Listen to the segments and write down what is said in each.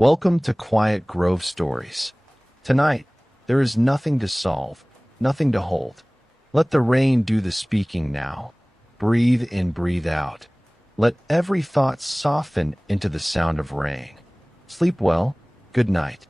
Welcome to Quiet Grove Stories. Tonight, there is nothing to solve, nothing to hold. Let the rain do the speaking now. Breathe in, breathe out. Let every thought soften into the sound of rain. Sleep well. Good night.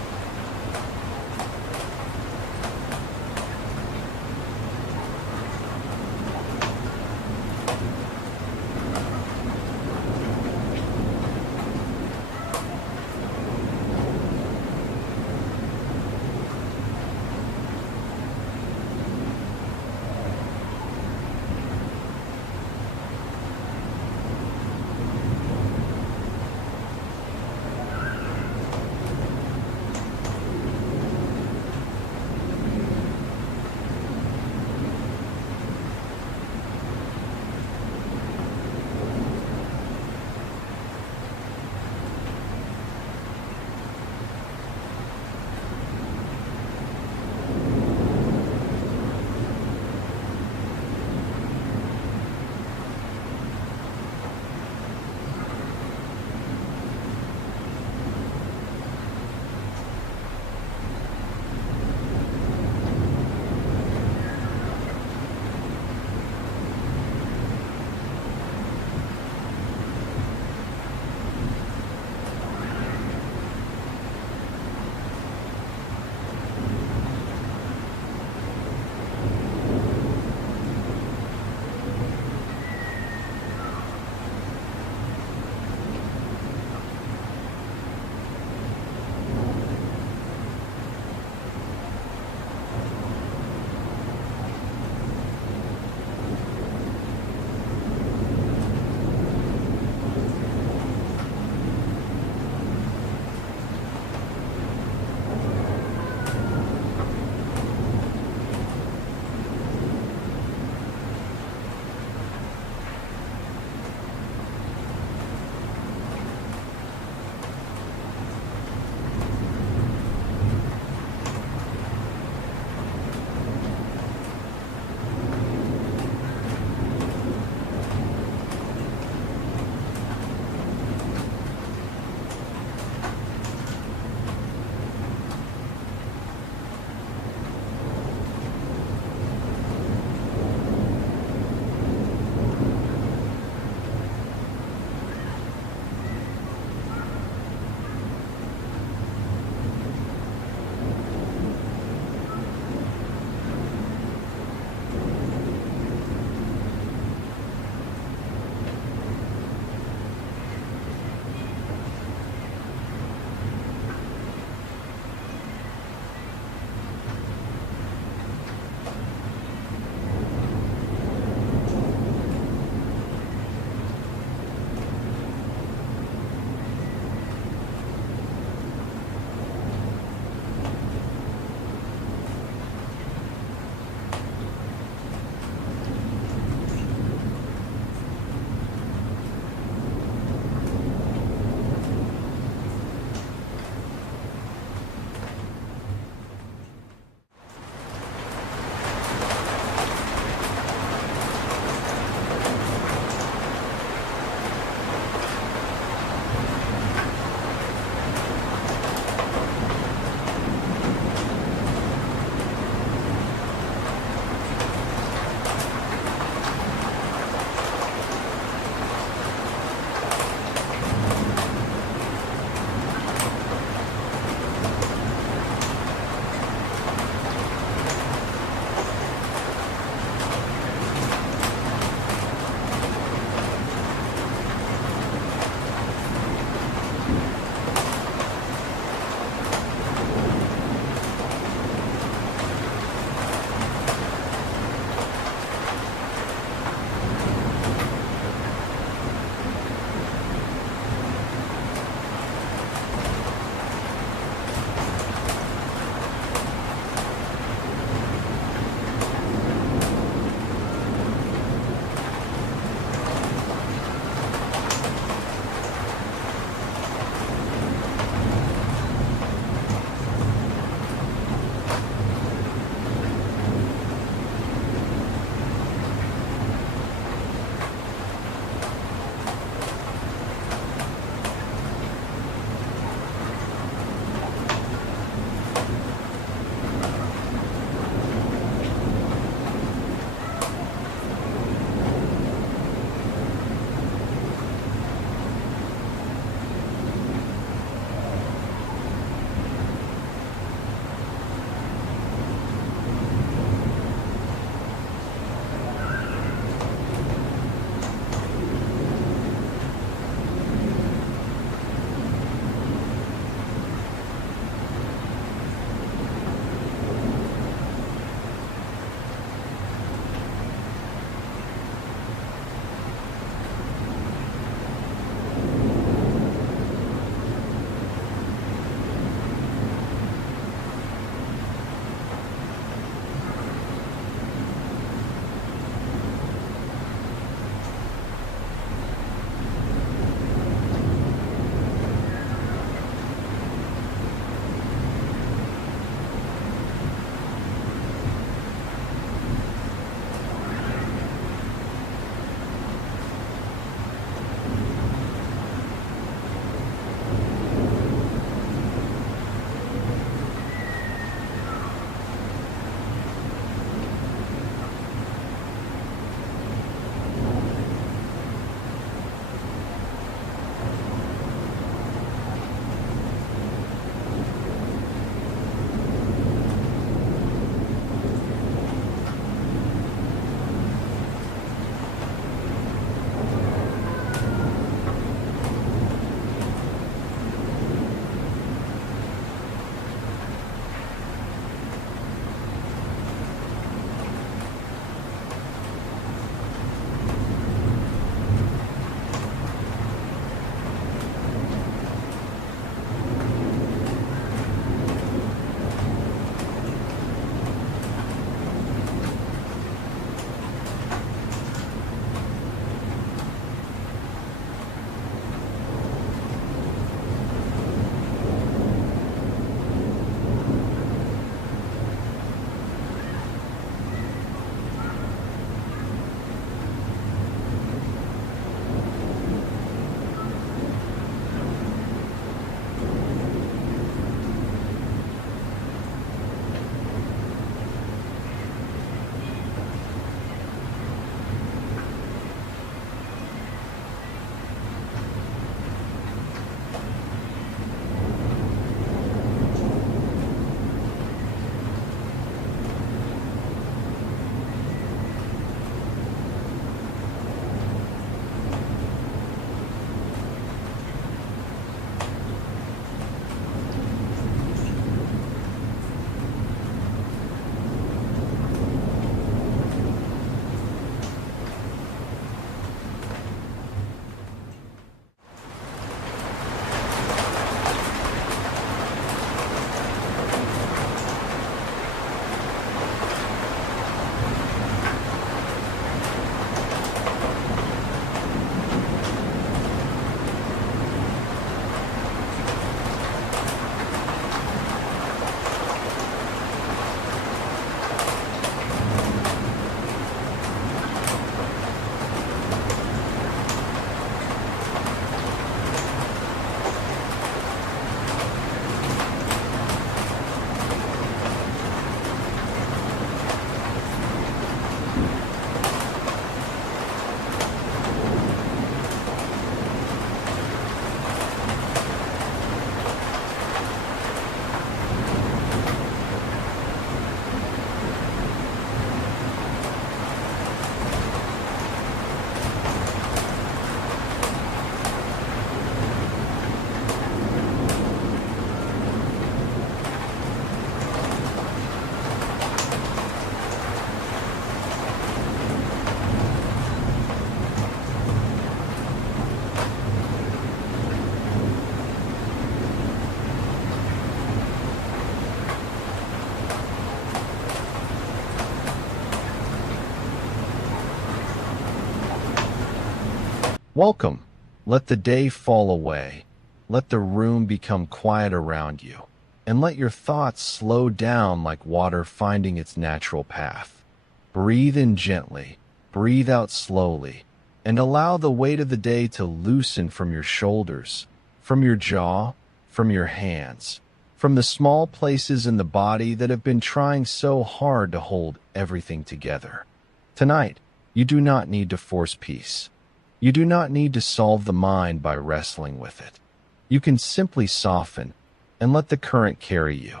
Welcome. Let the day fall away. Let the room become quiet around you. And let your thoughts slow down like water finding its natural path. Breathe in gently. Breathe out slowly. And allow the weight of the day to loosen from your shoulders, from your jaw, from your hands, from the small places in the body that have been trying so hard to hold everything together. Tonight, you do not need to force peace. You do not need to solve the mind by wrestling with it. You can simply soften and let the current carry you.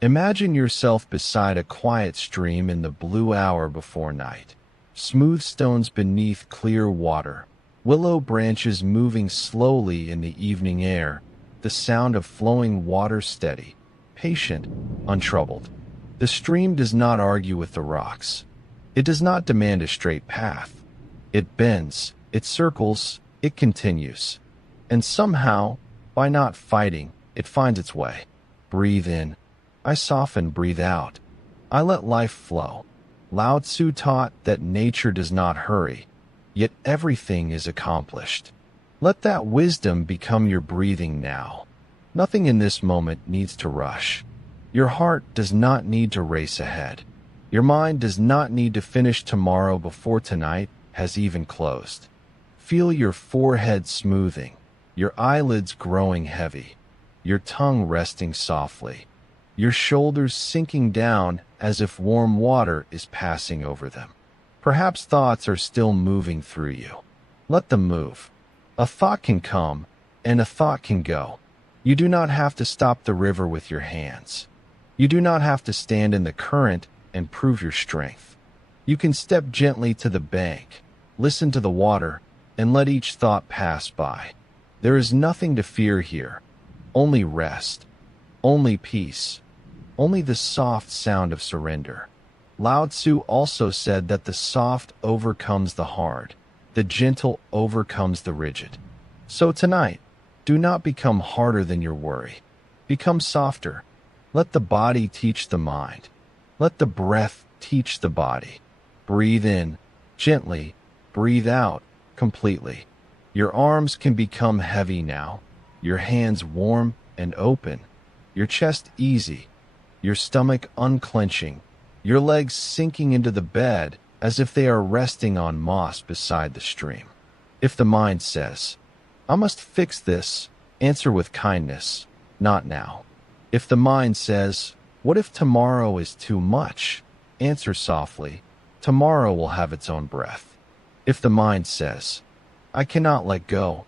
Imagine yourself beside a quiet stream in the blue hour before night. Smooth stones beneath clear water, willow branches moving slowly in the evening air, the sound of flowing water steady, patient, untroubled. The stream does not argue with the rocks. It does not demand a straight path. It bends, it circles, it continues. And somehow, by not fighting, it finds its way. Breathe in. I soften, breathe out. I let life flow. Lao Tzu taught that nature does not hurry, yet everything is accomplished. Let that wisdom become your breathing now. Nothing in this moment needs to rush. Your heart does not need to race ahead. Your mind does not need to finish tomorrow before tonight has even closed. Feel your forehead smoothing, your eyelids growing heavy, your tongue resting softly, your shoulders sinking down as if warm water is passing over them. Perhaps thoughts are still moving through you. Let them move. A thought can come, and a thought can go. You do not have to stop the river with your hands. You do not have to stand in the current and prove your strength. You can step gently to the bank, listen to the water, and let each thought pass by. There is nothing to fear here. Only rest. Only peace. Only the soft sound of surrender. Lao Tzu also said that the soft overcomes the hard. The gentle overcomes the rigid. So tonight, do not become harder than your worry. Become softer. Let the body teach the mind. Let the breath teach the body. Breathe in, gently. Breathe out, completely. Your arms can become heavy now. Your hands warm and open. Your chest easy. Your stomach unclenching. Your legs sinking into the bed as if they are resting on moss beside the stream. If the mind says, I must fix this, answer with kindness, not now. If the mind says, what if tomorrow is too much? Answer softly, tomorrow will have its own breath. If the mind says, I cannot let go,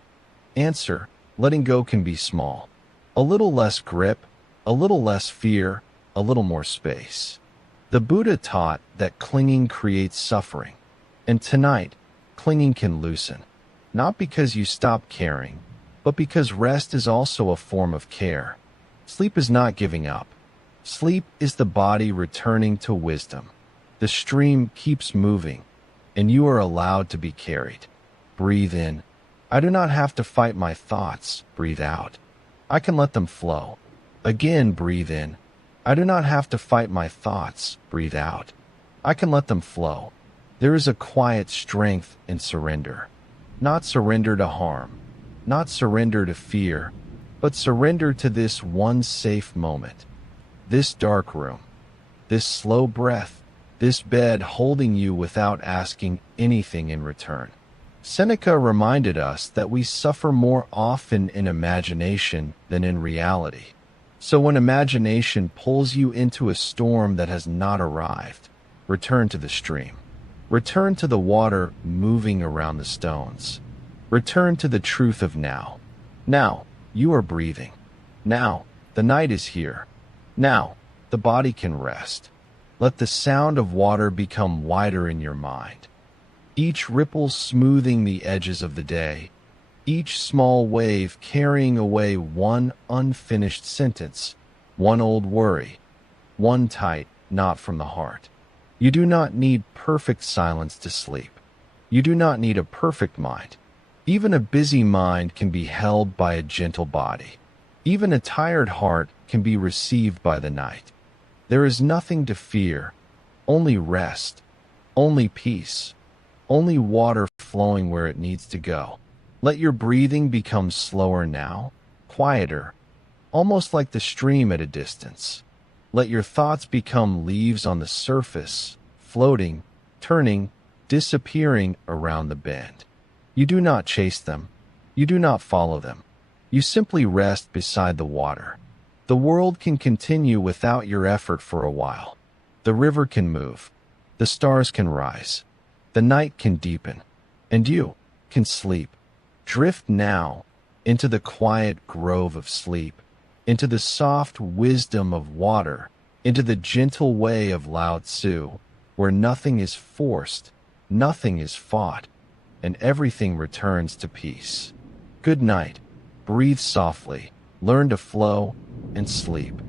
answer, letting go can be small. A little less grip, a little less fear, a little more space. The Buddha taught that clinging creates suffering, and tonight, clinging can loosen, not because you stop caring, but because rest is also a form of care. Sleep is not giving up. Sleep is the body returning to wisdom. The stream keeps moving, and you are allowed to be carried. Breathe in. I do not have to fight my thoughts. Breathe out. I can let them flow. Again, breathe in. I do not have to fight my thoughts. Breathe out. I can let them flow. There is a quiet strength in surrender. Not surrender to harm, not surrender to fear, but surrender to this one safe moment. This dark room, this slow breath, this bed holding you without asking anything in return. Seneca reminded us that we suffer more often in imagination than in reality. So when imagination pulls you into a storm that has not arrived, return to the stream. Return to the water moving around the stones. Return to the truth of now. Now, you are breathing. Now, the night is here. Now, the body can rest. Let the sound of water become wider in your mind. Each ripple smoothing the edges of the day. Each small wave carrying away one unfinished sentence, one old worry, one tight knot from the heart. You do not need perfect silence to sleep. You do not need a perfect mind. Even a busy mind can be held by a gentle body. Even a tired heart can be received by the night. There is nothing to fear, only rest, only peace, only water flowing where it needs to go. Let your breathing become slower now, quieter, almost like the stream at a distance. Let your thoughts become leaves on the surface, floating, turning, disappearing around the bend. You do not chase them. You do not follow them. You simply rest beside the water. The world can continue without your effort for a while. The river can move. The stars can rise. The night can deepen. And you can sleep. Drift now into the quiet grove of sleep, into the soft wisdom of water, into the gentle way of Lao Tzu, where nothing is forced, nothing is fought, and everything returns to peace. Good night. Breathe softly, learn to flow, and sleep.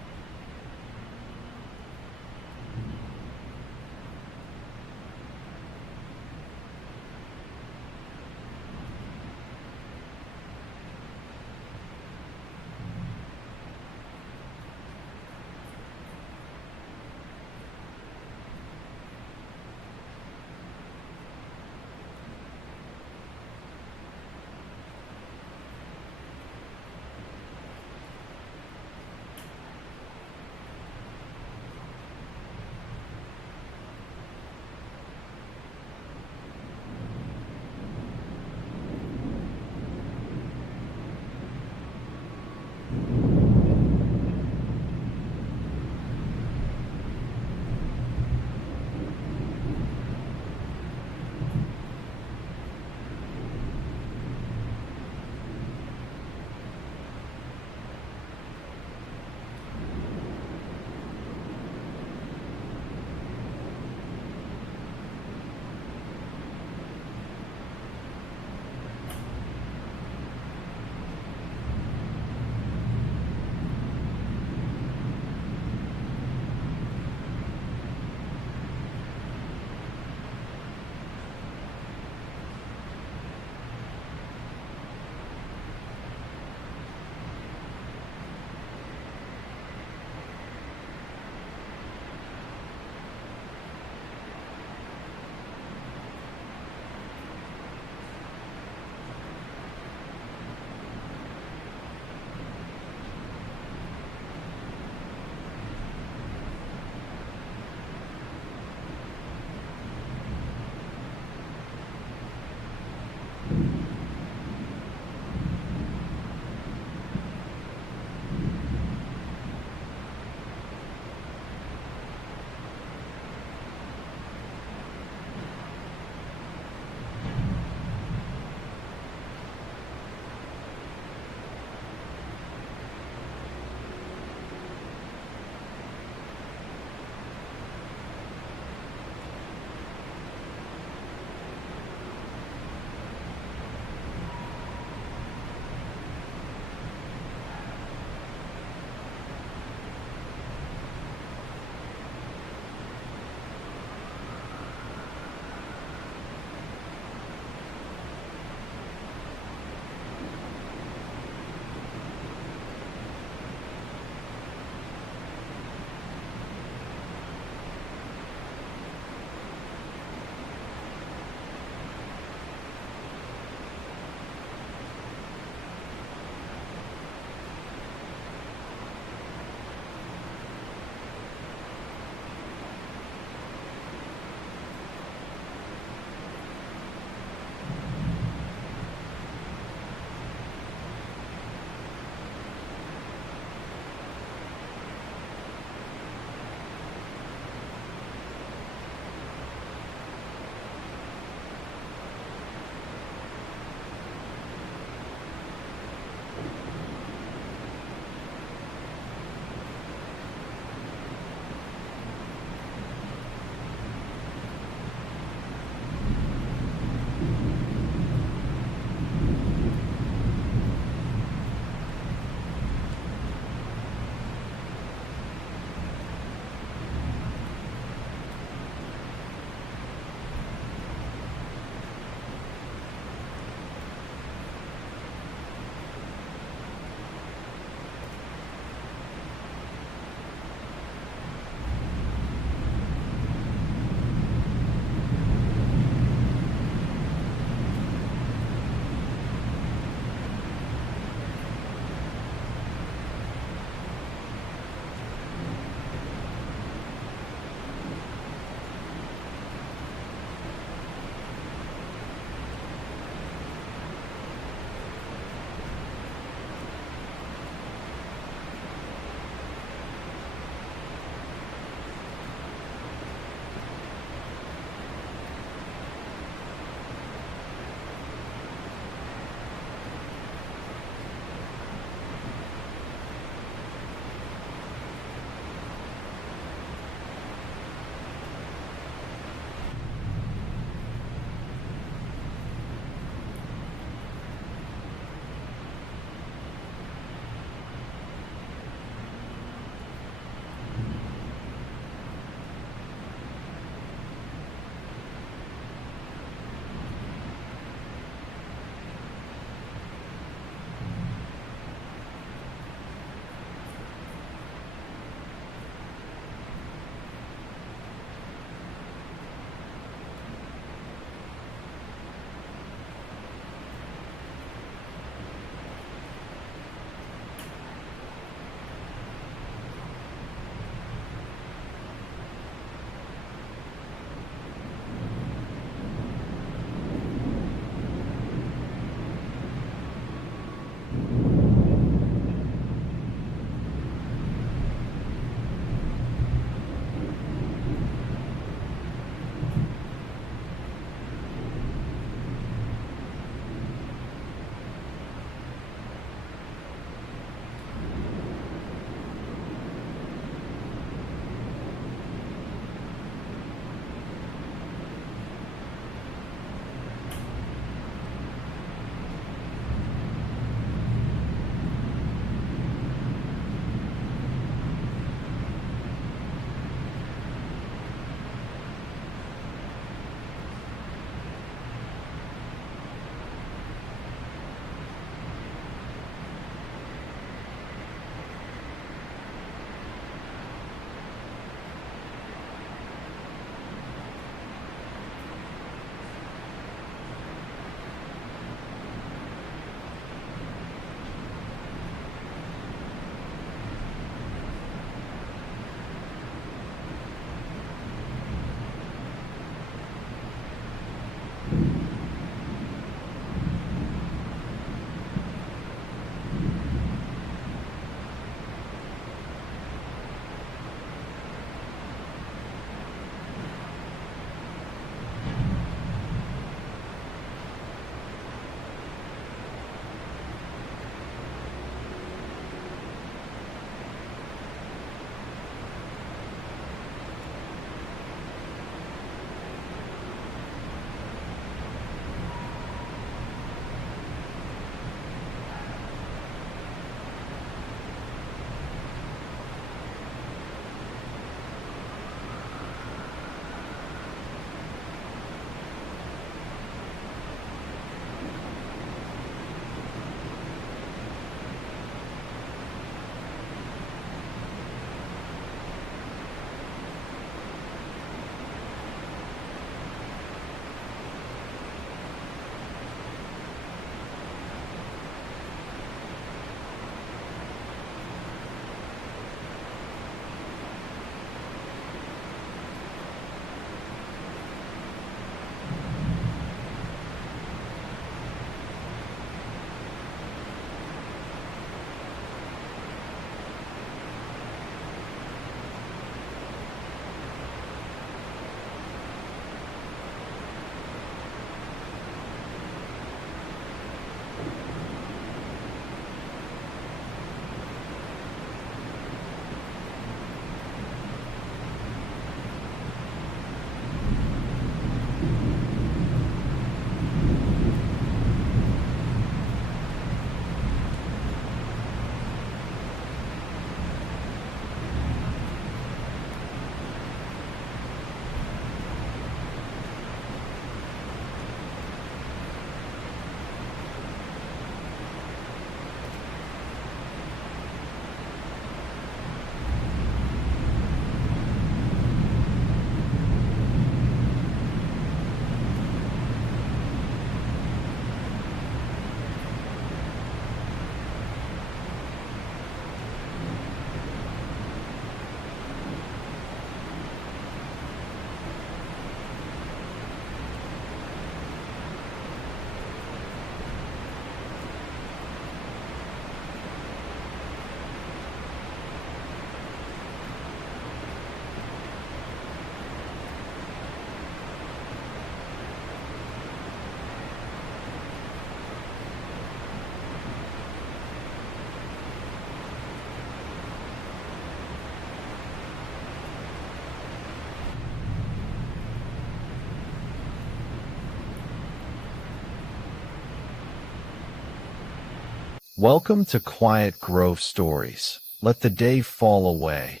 Welcome to Quiet Grove Stories. Let the day fall away.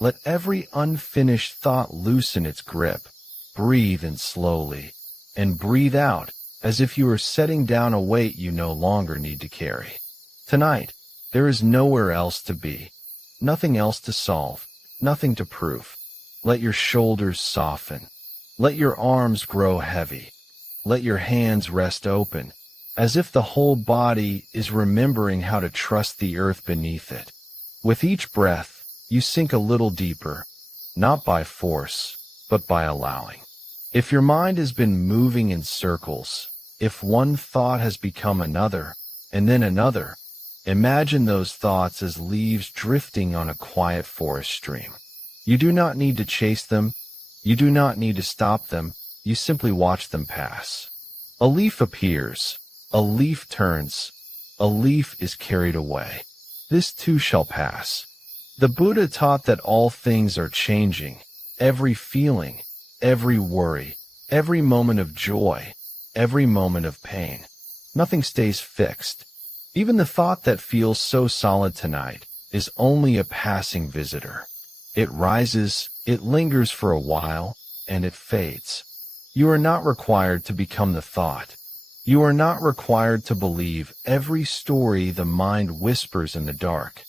Let every unfinished thought loosen its grip. Breathe in slowly, and breathe out as if you are setting down a weight you no longer need to carry. Tonight, there is nowhere else to be, nothing else to solve, nothing to prove. Let your shoulders soften. Let your arms grow heavy. Let your hands rest open, as if the whole body is remembering how to trust the earth beneath it. With each breath, you sink a little deeper, not by force, but by allowing. If your mind has been moving in circles, if one thought has become another, and then another, imagine those thoughts as leaves drifting on a quiet forest stream. You do not need to chase them. You do not need to stop them. You simply watch them pass. A leaf appears. A leaf turns. A leaf is carried away. This too shall pass. The Buddha taught that all things are changing. Every feeling, every worry, every moment of joy, every moment of pain. Nothing stays fixed. Even the thought that feels so solid tonight is only a passing visitor. It rises, it lingers for a while, and it fades. You are not required to become the thought. You are not required to believe every story the mind whispers in the dark.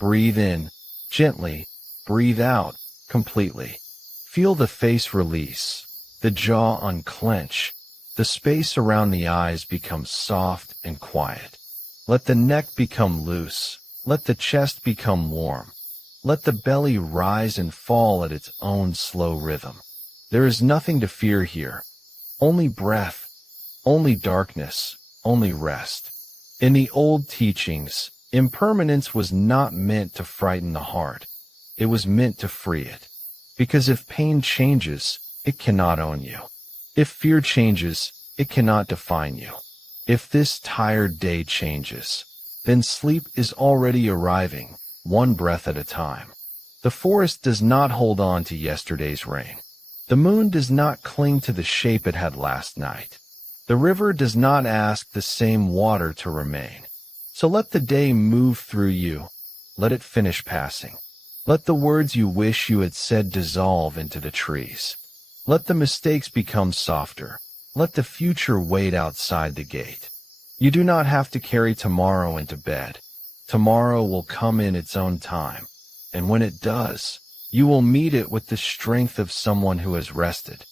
Breathe in, gently. Breathe out, completely. Feel the face release, the jaw unclench, the space around the eyes become soft and quiet. Let the neck become loose. Let the chest become warm. Let the belly rise and fall at its own slow rhythm. There is nothing to fear here. Only breath. Only darkness, only rest. In the old teachings, impermanence was not meant to frighten the heart. It was meant to free it. Because if pain changes, it cannot own you. If fear changes, it cannot define you. If this tired day changes, then sleep is already arriving, one breath at a time. The forest does not hold on to yesterday's rain. The moon does not cling to the shape it had last night. The river does not ask the same water to remain. So let the day move through you. Let it finish passing. Let the words you wish you had said dissolve into the trees. Let the mistakes become softer. Let the future wait outside the gate. You do not have to carry tomorrow into bed. Tomorrow will come in its own time. And when it does, you will meet it with the strength of someone who has rested.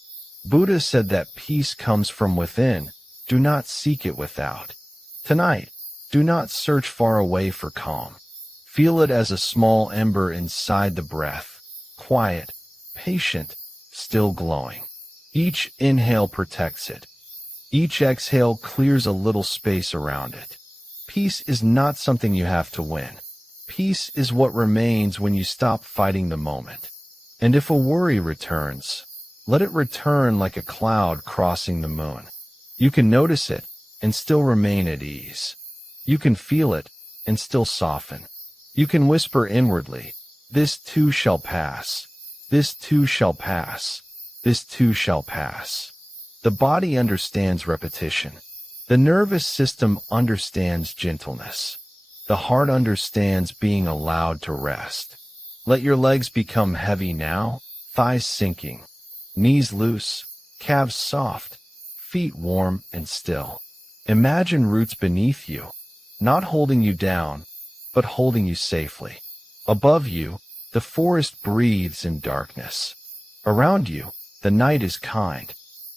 Buddha said that peace comes from within. Do not seek it without. Tonight, do not search far away for calm. Feel it as a small ember inside the breath, quiet, patient, still glowing. Each inhale protects it. Each exhale clears a little space around it. Peace is not something you have to win. Peace is what remains when you stop fighting the moment. And if a worry returns, let it return like a cloud crossing the moon. You can notice it and still remain at ease. You can feel it and still soften. You can whisper inwardly, "This too shall pass. This too shall pass. This too shall pass." The body understands repetition. The nervous system understands gentleness. The heart understands being allowed to rest. Let your legs become heavy now, thighs sinking, knees loose, calves soft, feet warm and still. Imagine roots beneath you, not holding you down, but holding you safely. Above you, the forest breathes in darkness. Around you, the night is kind.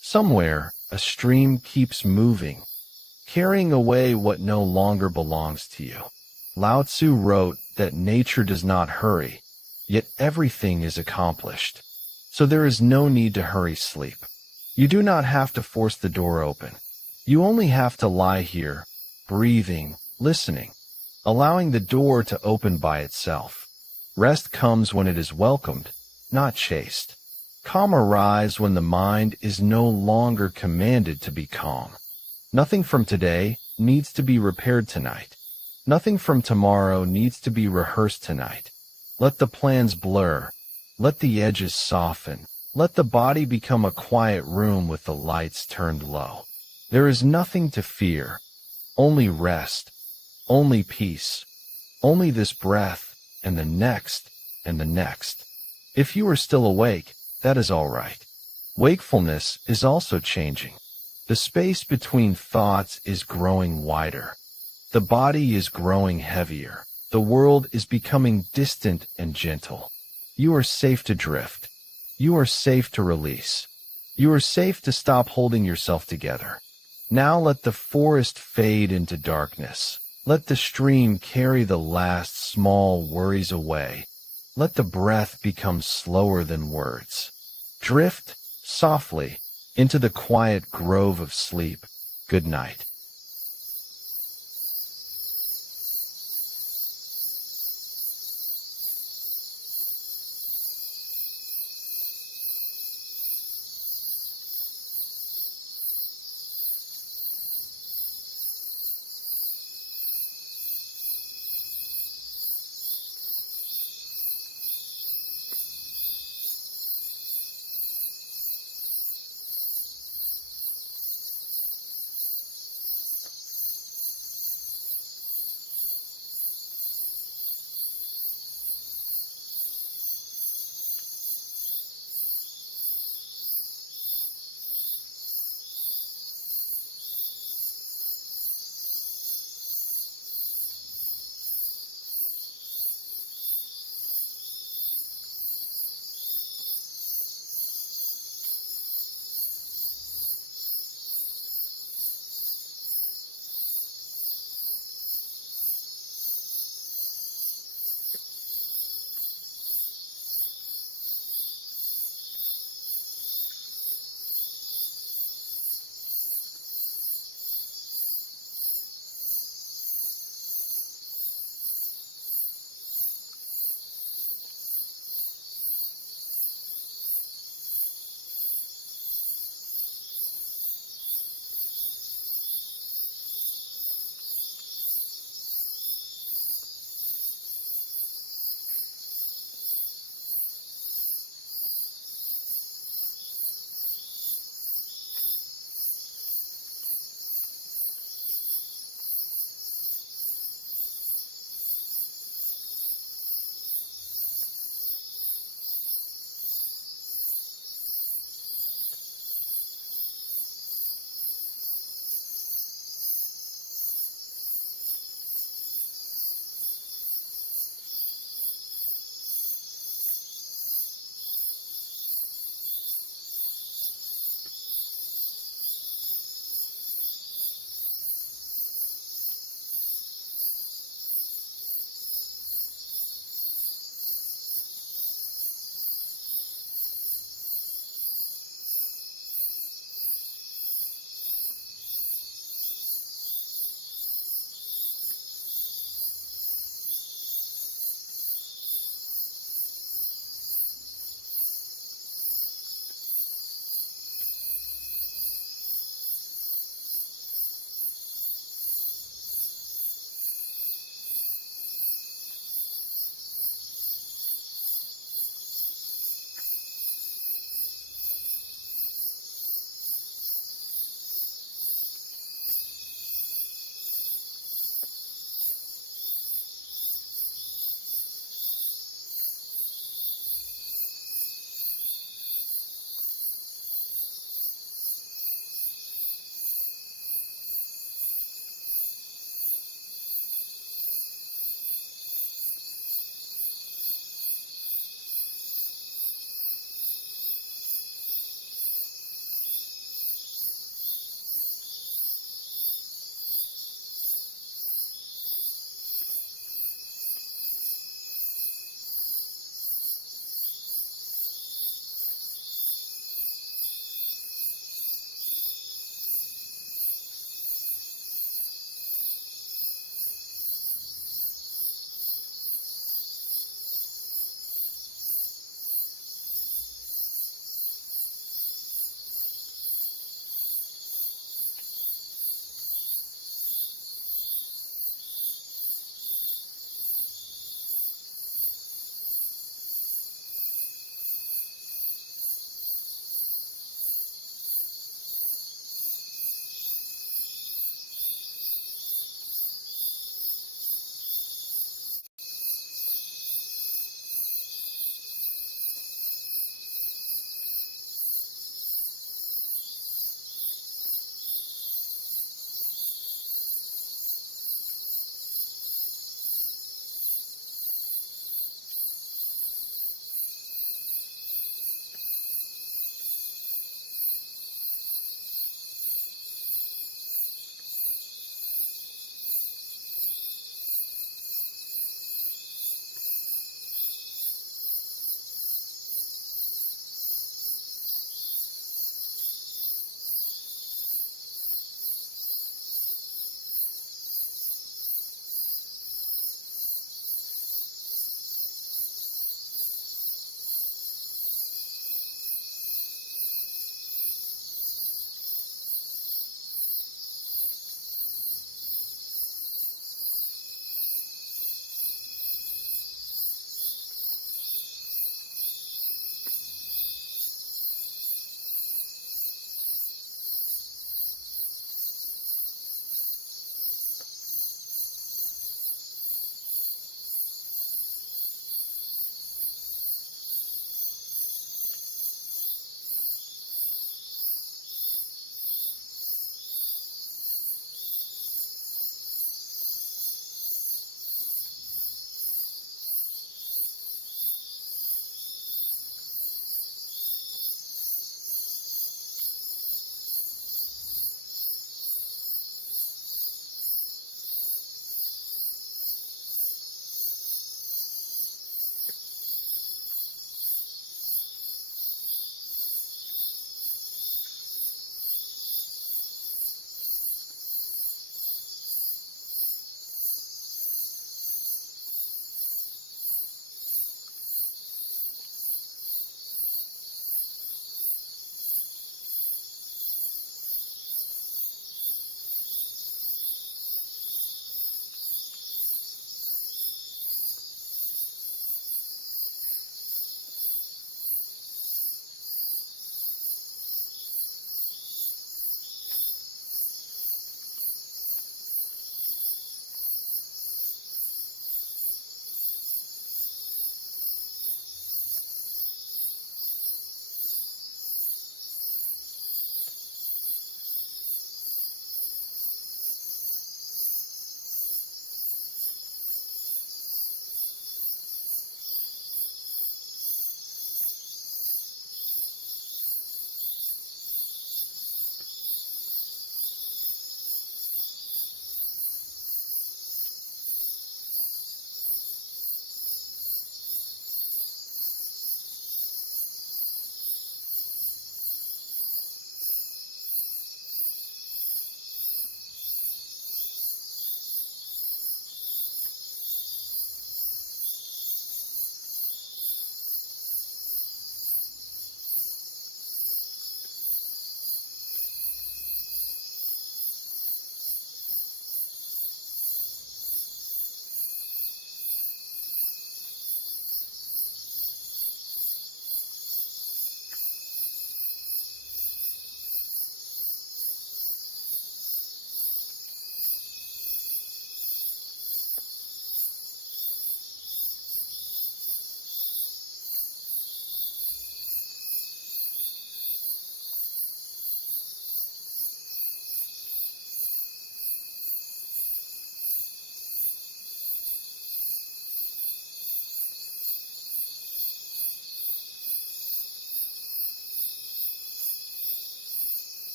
Somewhere, a stream keeps moving, carrying away what no longer belongs to you. Lao Tzu wrote that nature does not hurry, yet everything is accomplished. So there is no need to hurry sleep. You do not have to force the door open. You only have to lie here, breathing, listening, allowing the door to open by itself. Rest comes when it is welcomed, not chased. Calm arrives when the mind is no longer commanded to be calm. Nothing from today needs to be repaired tonight. Nothing from tomorrow needs to be rehearsed tonight. Let the plans blur. Let the edges soften. Let the body become a quiet room with the lights turned low. There is nothing to fear, only rest, only peace, only this breath, and the next, and the next. If you are still awake, that is all right. Wakefulness is also changing. The space between thoughts is growing wider. The body is growing heavier. The world is becoming distant and gentle. You are safe to drift. You are safe to release. You are safe to stop holding yourself together. Now let the forest fade into darkness. Let the stream carry the last small worries away. Let the breath become slower than words. Drift softly into the quiet grove of sleep. Good night.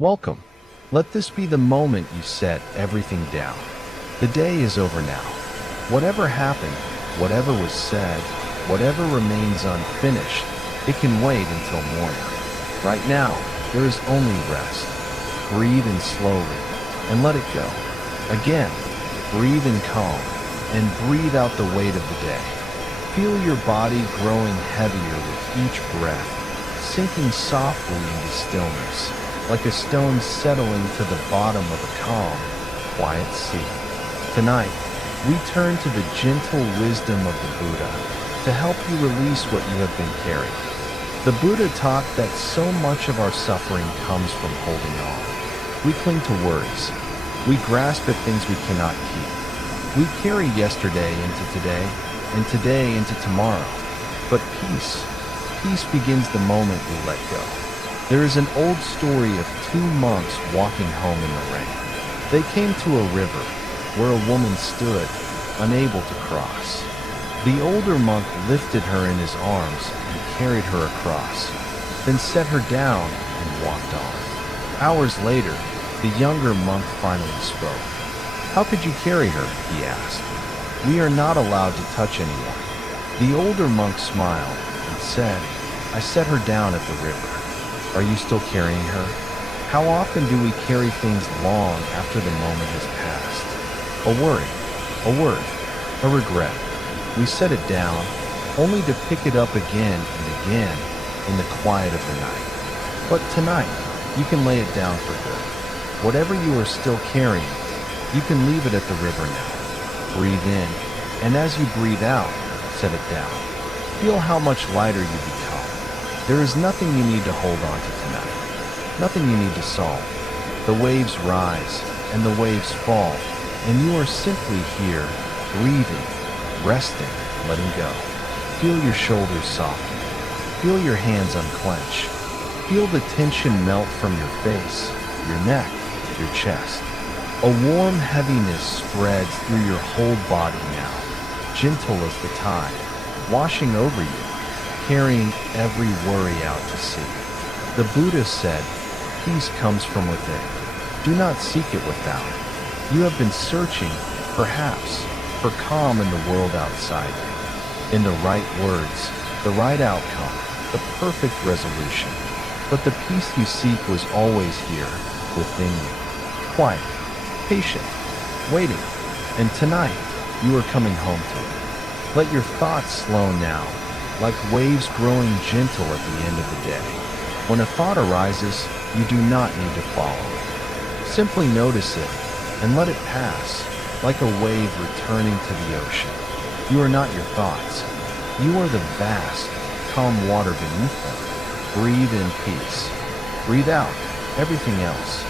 Welcome. Let this be the moment you set everything down. The day is over now. Whatever happened, whatever was said, whatever remains unfinished, it can wait until morning. Right now, there is only rest. Breathe in slowly and let it go. Again, breathe in calm and breathe out the weight of the day. Feel your body growing heavier with each breath, sinking softly into stillness, like a stone settling to the bottom of a calm, quiet sea. Tonight, we turn to the gentle wisdom of the Buddha to help you release what you have been carrying. The Buddha taught that so much of our suffering comes from holding on. We cling to worries. We grasp at things we cannot keep. We carry yesterday into today, and today into tomorrow. But peace begins the moment we let go. There is an old story of two monks walking home in the rain. They came to a river where a woman stood, unable to cross. The older monk lifted her in his arms and carried her across, then set her down and walked on. Hours later, the younger monk finally spoke. "How could you carry her?" he asked. "We are not allowed to touch anyone." The older monk smiled and said, "I set her down at the river. Are you still carrying her? How often do we carry things long after the moment has passed? A worry, a word, a regret. We set it down, only to pick it up again and again in the quiet of the night. But tonight, you can lay it down for good. Whatever you are still carrying, you can leave it at the river now. Breathe in, and as you breathe out, set it down. Feel how much lighter you become. There is nothing you need to hold on to tonight, nothing you need to solve. The waves rise, and the waves fall, and you are simply here, breathing, resting, letting go. Feel your shoulders soften. Feel your hands unclench. Feel the tension melt from your face, your neck, your chest. A warm heaviness spreads through your whole body now, gentle as the tide, washing over you, carrying every worry out to sea. The Buddha said, "Peace comes from within. Do not seek it without. You have been searching, perhaps, for calm in the world outside you, in the right words, the right outcome, the perfect resolution. But the peace you seek was always here, within you, quiet, patient, waiting, and tonight you are coming home to it. Let your thoughts slow now, like waves growing gentle at the end of the day. When a thought arises, you do not need to follow it. Simply notice it and let it pass, like a wave returning to the ocean. You are not your thoughts. You are the vast, calm water beneath them. Breathe in peace. Breathe out everything else.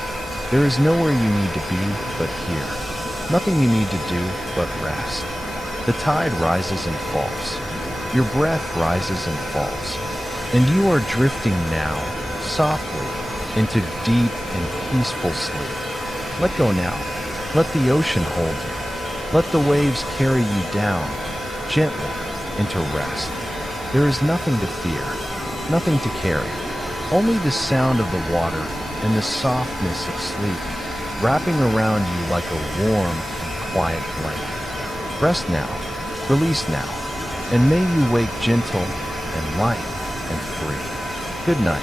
There is nowhere you need to be but here. Nothing you need to do but rest. The tide rises and falls. Your breath rises and falls. And you are drifting now, softly, into deep and peaceful sleep. Let go now. Let the ocean hold you. Let the waves carry you down, gently, into rest. There is nothing to fear, nothing to carry. Only the sound of the water and the softness of sleep, wrapping around you like a warm and quiet blanket. Rest now, release now, and may you wake gentle and light and free. Good night.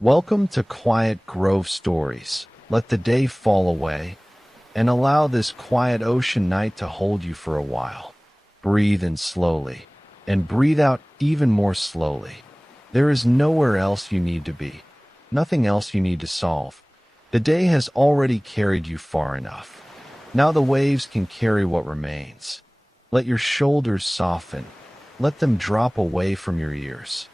Welcome to Quiet Grove Stories. Let the day fall away and allow this quiet ocean night to hold you for a while. Breathe in slowly and breathe out even more slowly. There is nowhere else you need to be, nothing else you need to solve. The day has already carried you far enough. Now the waves can carry what remains. Let your shoulders soften. Let them drop away from your ears.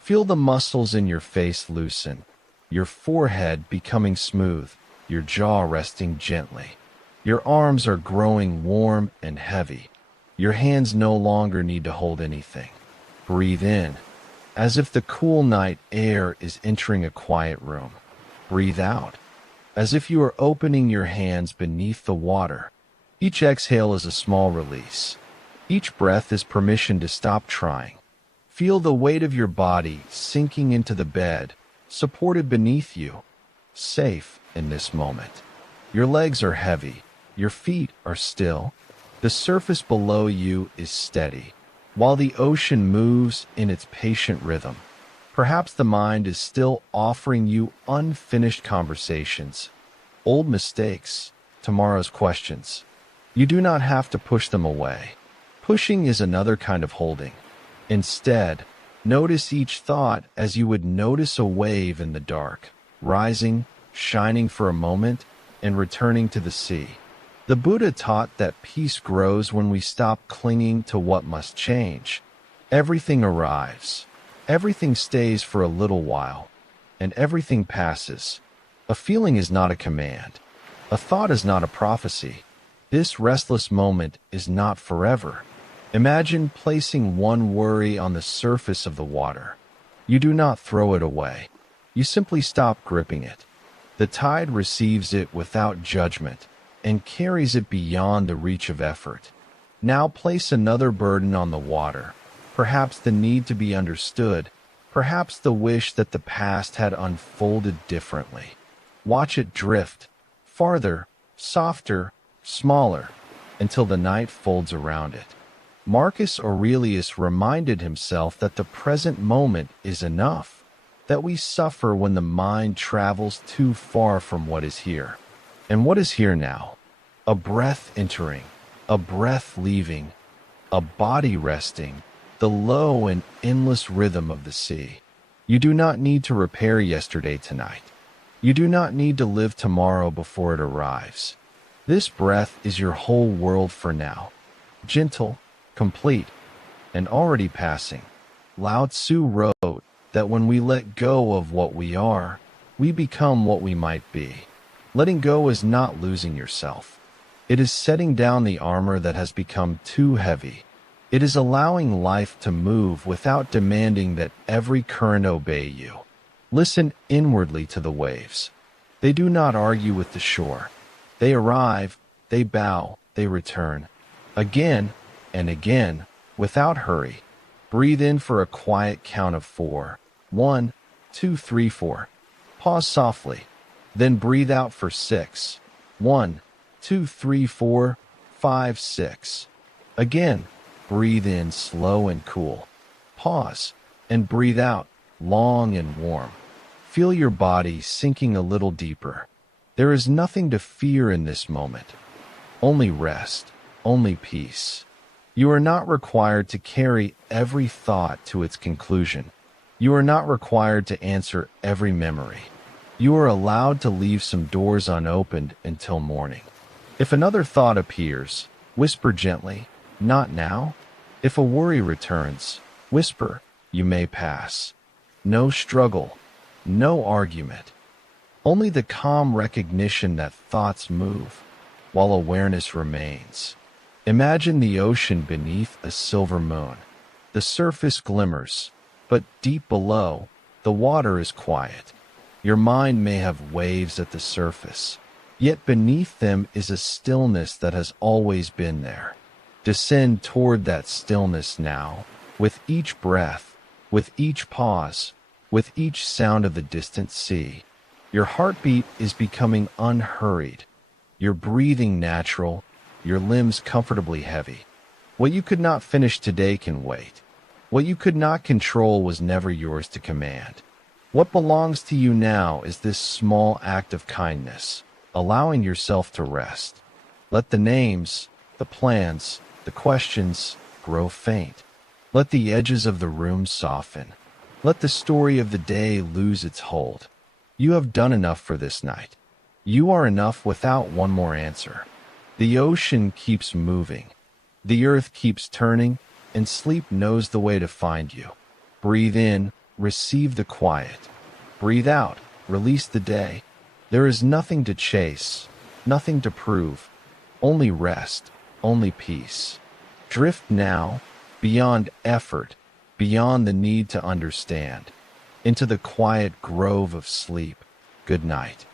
Feel the muscles in your face loosen, your forehead becoming smooth, your jaw resting gently. Your arms are growing warm and heavy. Your hands no longer need to hold anything. Breathe in, as if the cool night air is entering a quiet room. Breathe out, as if you are opening your hands beneath the water. Each exhale is a small release. Each breath is permission to stop trying. Feel the weight of your body sinking into the bed, supported beneath you, safe in this moment. Your legs are heavy. Your feet are still. The surface below you is steady, while the ocean moves in its patient rhythm. Perhaps the mind is still offering you unfinished conversations, old mistakes, tomorrow's questions. You do not have to push them away. Pushing is another kind of holding. Instead, notice each thought as you would notice a wave in the dark, rising, shining for a moment, and returning to the sea. The Buddha taught that peace grows when we stop clinging to what must change. Everything arrives. Everything stays for a little while, and everything passes. A feeling is not a command. A thought is not a prophecy. This restless moment is not forever. Imagine placing one worry on the surface of the water. You do not throw it away. You simply stop gripping it. The tide receives it without judgment and carries it beyond the reach of effort. Now place another burden on the water, perhaps the need to be understood, perhaps the wish that the past had unfolded differently. Watch it drift, farther, softer, smaller, until the night folds around it. Marcus Aurelius reminded himself that the present moment is enough, that we suffer when the mind travels too far from what is here. And what is here now? A breath entering, a breath leaving, a body resting, the low and endless rhythm of the sea. You do not need to repair yesterday tonight. You do not need to live tomorrow before it arrives. This breath is your whole world for now, gentle, complete, and already passing. Lao Tzu wrote that when we let go of what we are, we become what we might be. Letting go is not losing yourself. It is setting down the armor that has become too heavy. It is allowing life to move without demanding that every current obey you. Listen inwardly to the waves. They do not argue with the shore. They arrive, they bow, they return. Again and again, without hurry. Breathe in for a quiet count of 4. 1, 2, 3, 4. Pause softly. Then breathe out for 6. 1, 2, 3, 4, 5, 6. Again, breathe in slow and cool. Pause and breathe out long and warm. Feel your body sinking a little deeper. There is nothing to fear in this moment. Only rest, only peace. You are not required to carry every thought to its conclusion. You are not required to answer every memory. You are allowed to leave some doors unopened until morning. If another thought appears, whisper gently, "Not now." If a worry returns, whisper, "You may pass." No struggle, no argument. Only the calm recognition that thoughts move, while awareness remains. Imagine the ocean beneath a silver moon. The surface glimmers, but deep below, the water is quiet. Your mind may have waves at the surface, yet beneath them is a stillness that has always been there. Descend toward that stillness now, with each breath, with each pause, with each sound of the distant sea. Your heartbeat is becoming unhurried, your breathing natural, your limbs comfortably heavy. What you could not finish today can wait. What you could not control was never yours to command. What belongs to you now is this small act of kindness, allowing yourself to rest. Let the names, the plans, the questions grow faint. Let the edges of the room soften. Let the story of the day lose its hold. You have done enough for this night. You are enough without one more answer. The ocean keeps moving. The earth keeps turning, and sleep knows the way to find you. Breathe in, receive the quiet. Breathe out, release the day. There is nothing to chase, nothing to prove, only rest, only peace. Drift now, beyond effort, beyond the need to understand, into the quiet grove of sleep. Good night.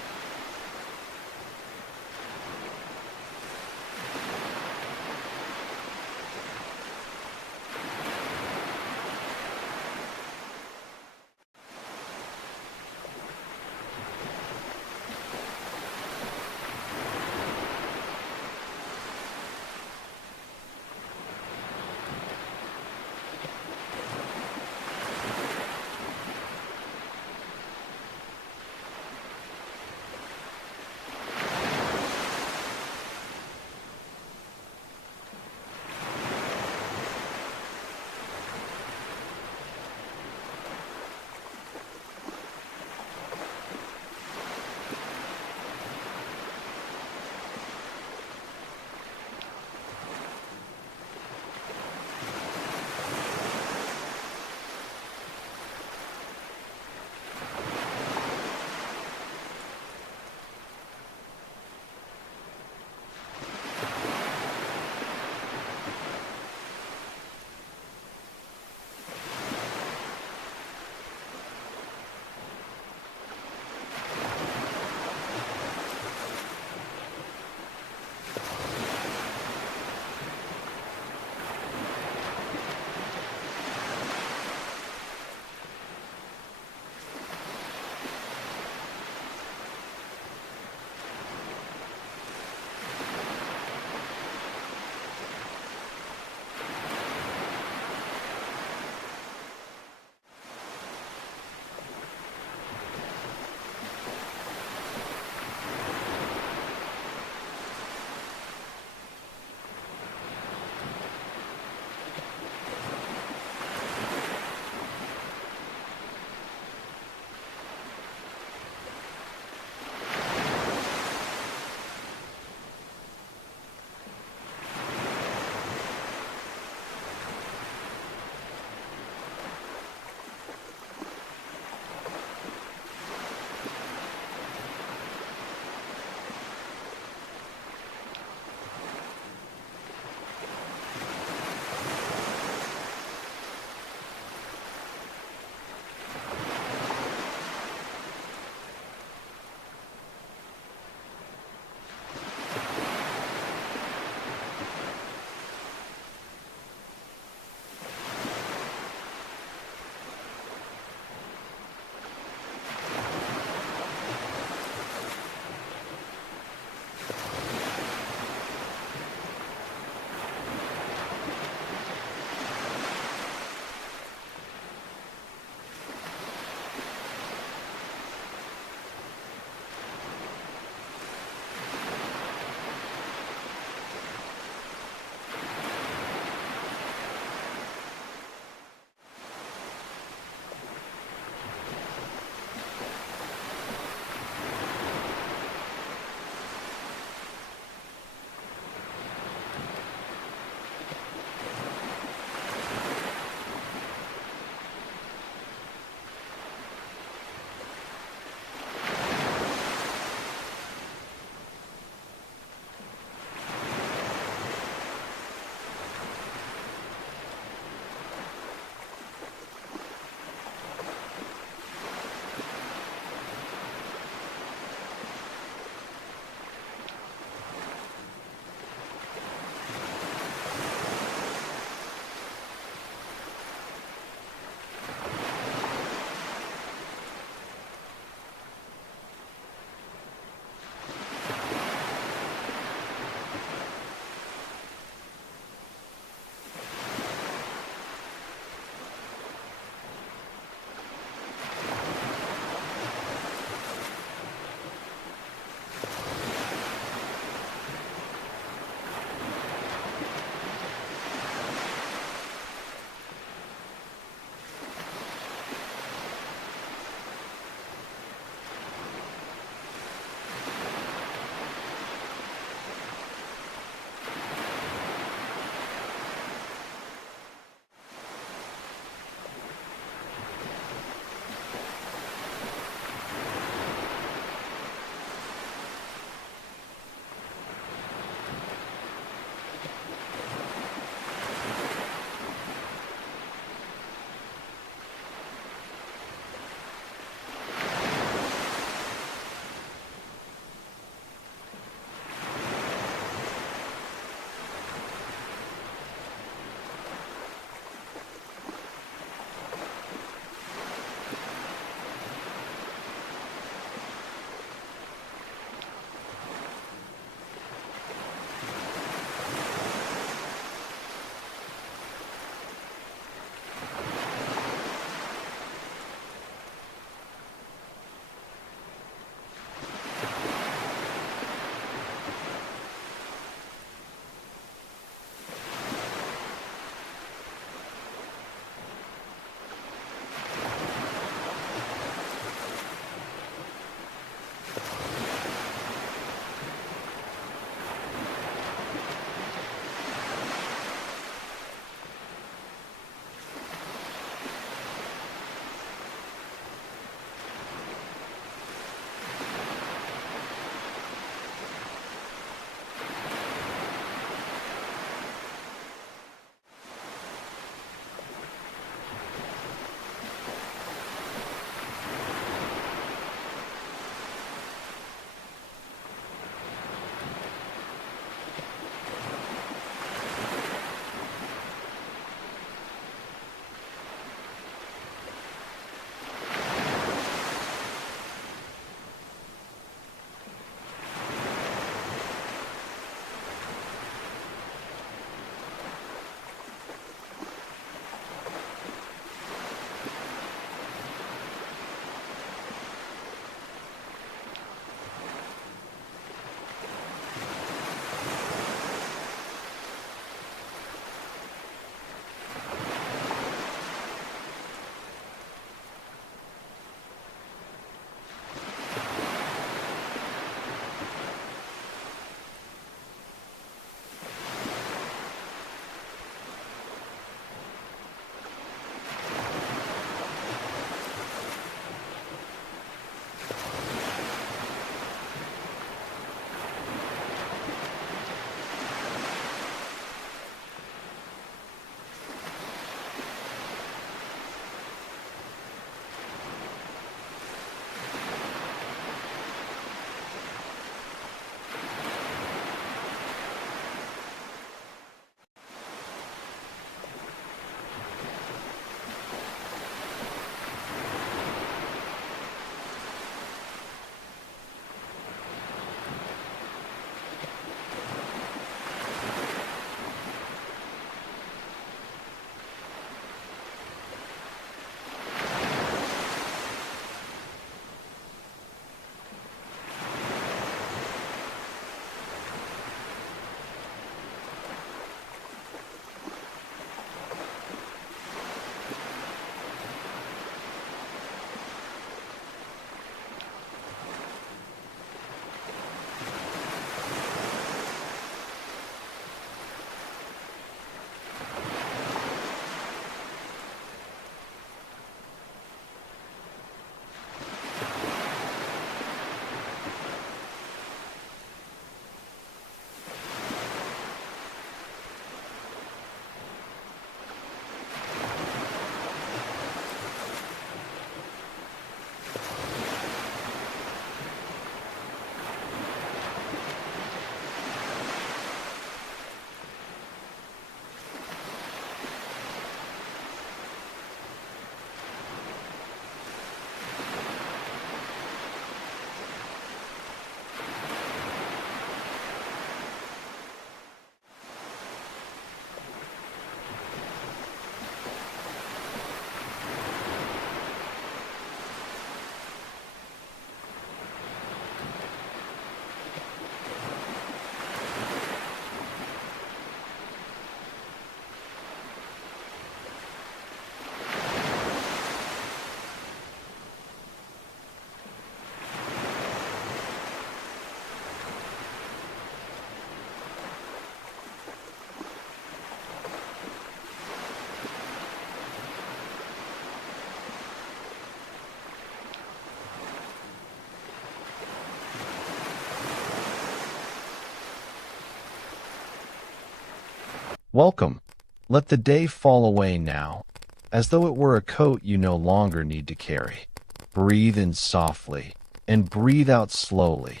Welcome. Let the day fall away now, as though it were a coat you no longer need to carry. Breathe in softly, and breathe out slowly,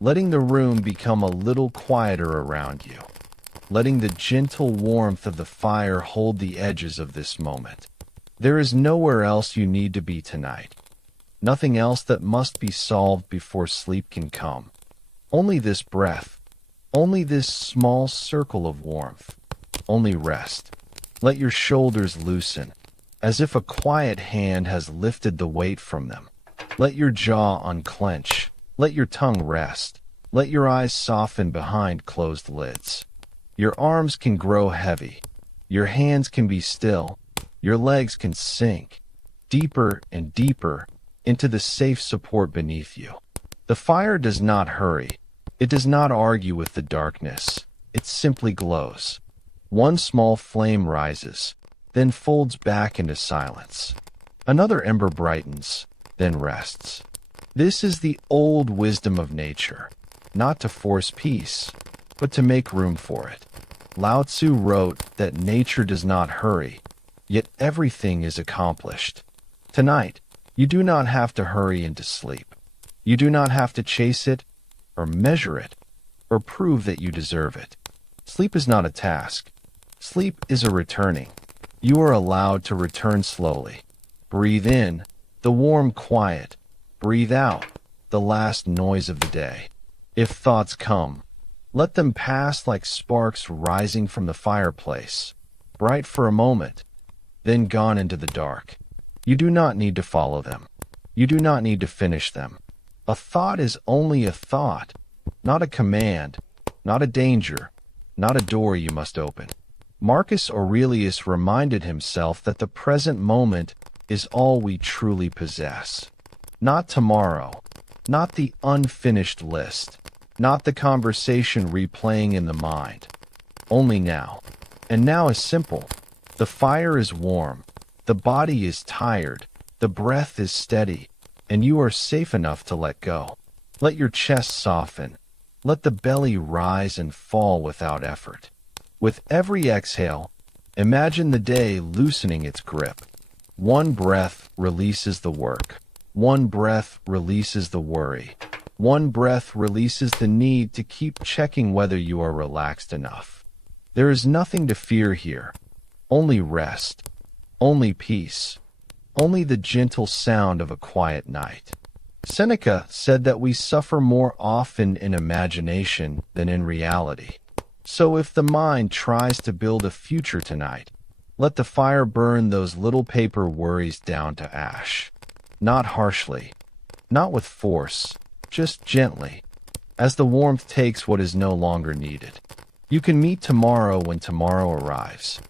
letting the room become a little quieter around you, letting the gentle warmth of the fire hold the edges of this moment. There is nowhere else you need to be tonight. Nothing else that must be solved before sleep can come. Only this breath, only this small circle of warmth, only rest. Let your shoulders loosen, as if a quiet hand has lifted the weight from them. Let your jaw unclench. Let your tongue rest. Let your eyes soften behind closed lids. Your arms can grow heavy. Your hands can be still. Your legs can sink deeper and deeper into the safe support beneath you. The fire does not hurry. It does not argue with the darkness. It simply glows. One small flame rises, then folds back into silence. Another ember brightens, then rests. This is the old wisdom of nature, not to force peace, but to make room for it. Lao Tzu wrote that nature does not hurry, yet everything is accomplished. Tonight, you do not have to hurry into sleep. You do not have to chase it, or measure it, or prove that you deserve it. Sleep is not a task. Sleep is a returning. You are allowed to return slowly. Breathe in the warm quiet. Breathe out the last noise of the day. If thoughts come, let them pass like sparks rising from the fireplace, bright for a moment, then gone into the dark. You do not need to follow them. You do not need to finish them. A thought is only a thought, not a command, not a danger, not a door you must open. Marcus Aurelius reminded himself that the present moment is all we truly possess. Not tomorrow, not the unfinished list, not the conversation replaying in the mind. Only now. And now is simple. The fire is warm, the body is tired, the breath is steady, and you are safe enough to let go. Let your chest soften. Let the belly rise and fall without effort. With every exhale, imagine the day loosening its grip. One breath releases the work. One breath releases the worry. One breath releases the need to keep checking whether you are relaxed enough. There is nothing to fear here. Only rest. Only peace. Only the gentle sound of a quiet night. Seneca said that we suffer more often in imagination than in reality. So if the mind tries to build a future tonight, let the fire burn those little paper worries down to ash. Not harshly, not with force, just gently, as the warmth takes what is no longer needed. You can meet tomorrow when tomorrow arrives.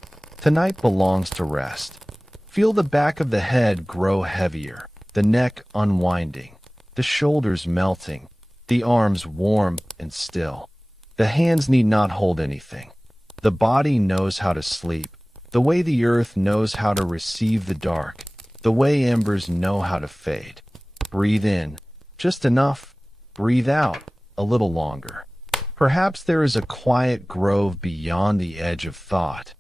Tonight belongs to rest. Feel the back of the head grow heavier, the neck unwinding, the shoulders melting, the arms warm and still. The hands need not hold anything. The body knows how to sleep, the way the earth knows how to receive the dark, the way embers know how to fade. Breathe in, just enough. Breathe out, a little longer. Perhaps there is a quiet grove beyond the edge of thought,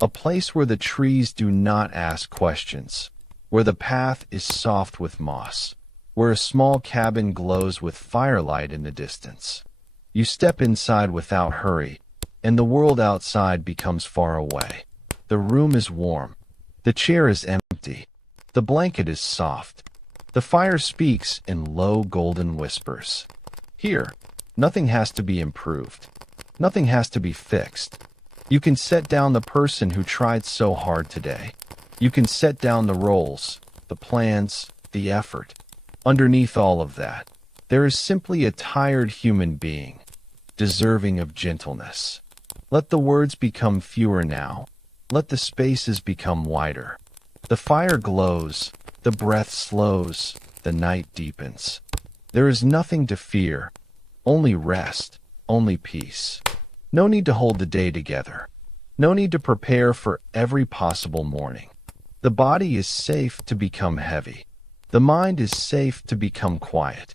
a place where the trees do not ask questions, where the path is soft with moss, where a small cabin glows with firelight in the distance. You step inside without hurry, and the world outside becomes far away. The room is warm. The chair is empty. The blanket is soft. The fire speaks in low golden whispers. Here, nothing has to be improved. Nothing has to be fixed. You can set down the person who tried so hard today. You can set down the roles, the plans, the effort. Underneath all of that, there is simply a tired human being, deserving of gentleness. Let the words become fewer now. Let the spaces become wider. The fire glows, the breath slows, the night deepens. There is nothing to fear, only rest, only peace. No need to hold the day together. No need to prepare for every possible morning. The body is safe to become heavy. The mind is safe to become quiet.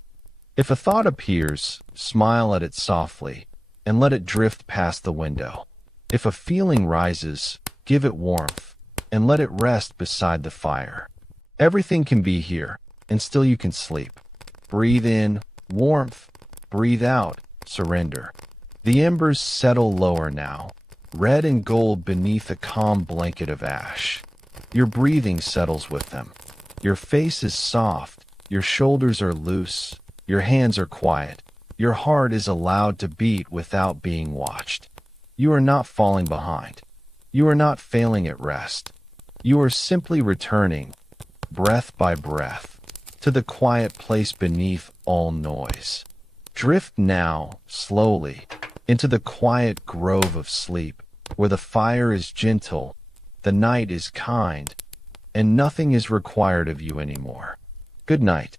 If a thought appears, smile at it softly and let it drift past the window. If a feeling rises, give it warmth and let it rest beside the fire. Everything can be here, and still you can sleep. Breathe in, warmth. Breathe out, surrender. The embers settle lower now, red and gold beneath a calm blanket of ash. Your breathing settles with them. Your face is soft, your shoulders are loose, your hands are quiet. Your heart is allowed to beat without being watched. You are not falling behind. You are not failing at rest. You are simply returning, breath by breath, to the quiet place beneath all noise. Drift now, slowly, into the quiet grove of sleep, where the fire is gentle, the night is kind, and nothing is required of you anymore. Good night.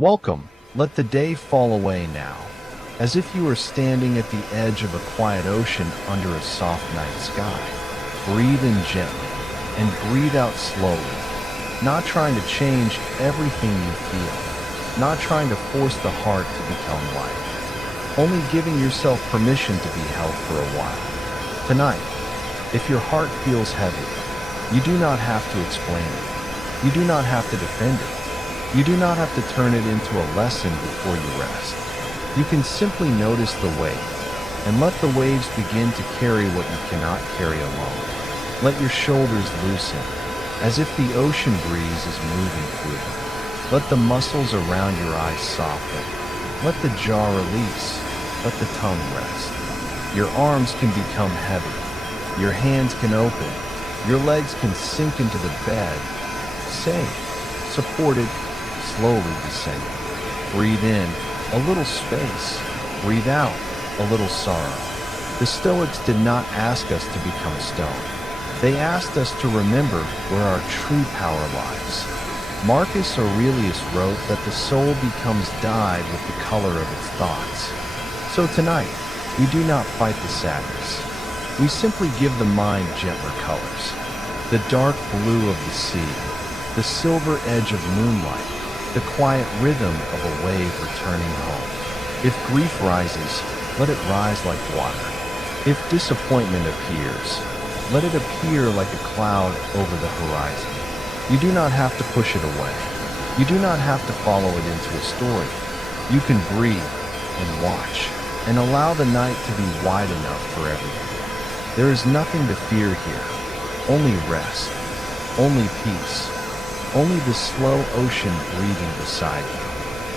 Welcome. Let the day fall away now, as if you were standing at the edge of a quiet ocean under a soft night sky. Breathe in gently and breathe out slowly, not trying to change everything you feel, not trying to force the heart to become light, only giving yourself permission to be held for a while. Tonight, if your heart feels heavy, you do not have to explain it. You do not have to defend it. You do not have to turn it into a lesson before you rest. You can simply notice the wave, and let the waves begin to carry what you cannot carry alone. Let your shoulders loosen, as if the ocean breeze is moving through them. Let the muscles around your eyes soften. Let the jaw release. Let the tongue rest. Your arms can become heavy. Your hands can open. Your legs can sink into the bed. Safe, supported, slowly descending. Breathe in a little space. Breathe out a little sorrow. The Stoics did not ask us to become stone. They asked us to remember where our true power lies. Marcus Aurelius wrote that the soul becomes dyed with the color of its thoughts. So tonight, we do not fight the sadness. We simply give the mind gentler colors. The dark blue of the sea, the silver edge of moonlight, the quiet rhythm of a wave returning home. If grief rises, let it rise like water. If disappointment appears, let it appear like a cloud over the horizon. You do not have to push it away. You do not have to follow it into a story. You can breathe and watch and allow the night to be wide enough for everyone. There is nothing to fear here. Only rest. Only peace. Only the slow ocean breathing beside you.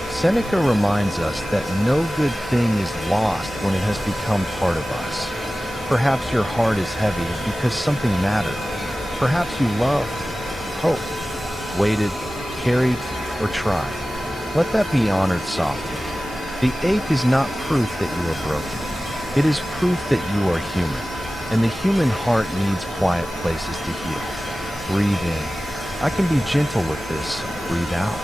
Seneca reminds us that no good thing is lost when it has become part of us. Perhaps your heart is heavy because something mattered. Perhaps you loved, hoped, waited, carried, or tried. Let that be honored softly. The ache is not proof that you are broken. It is proof that you are human, and the human heart needs quiet places to heal. Breathe in. I can be gentle with this. Breathe out.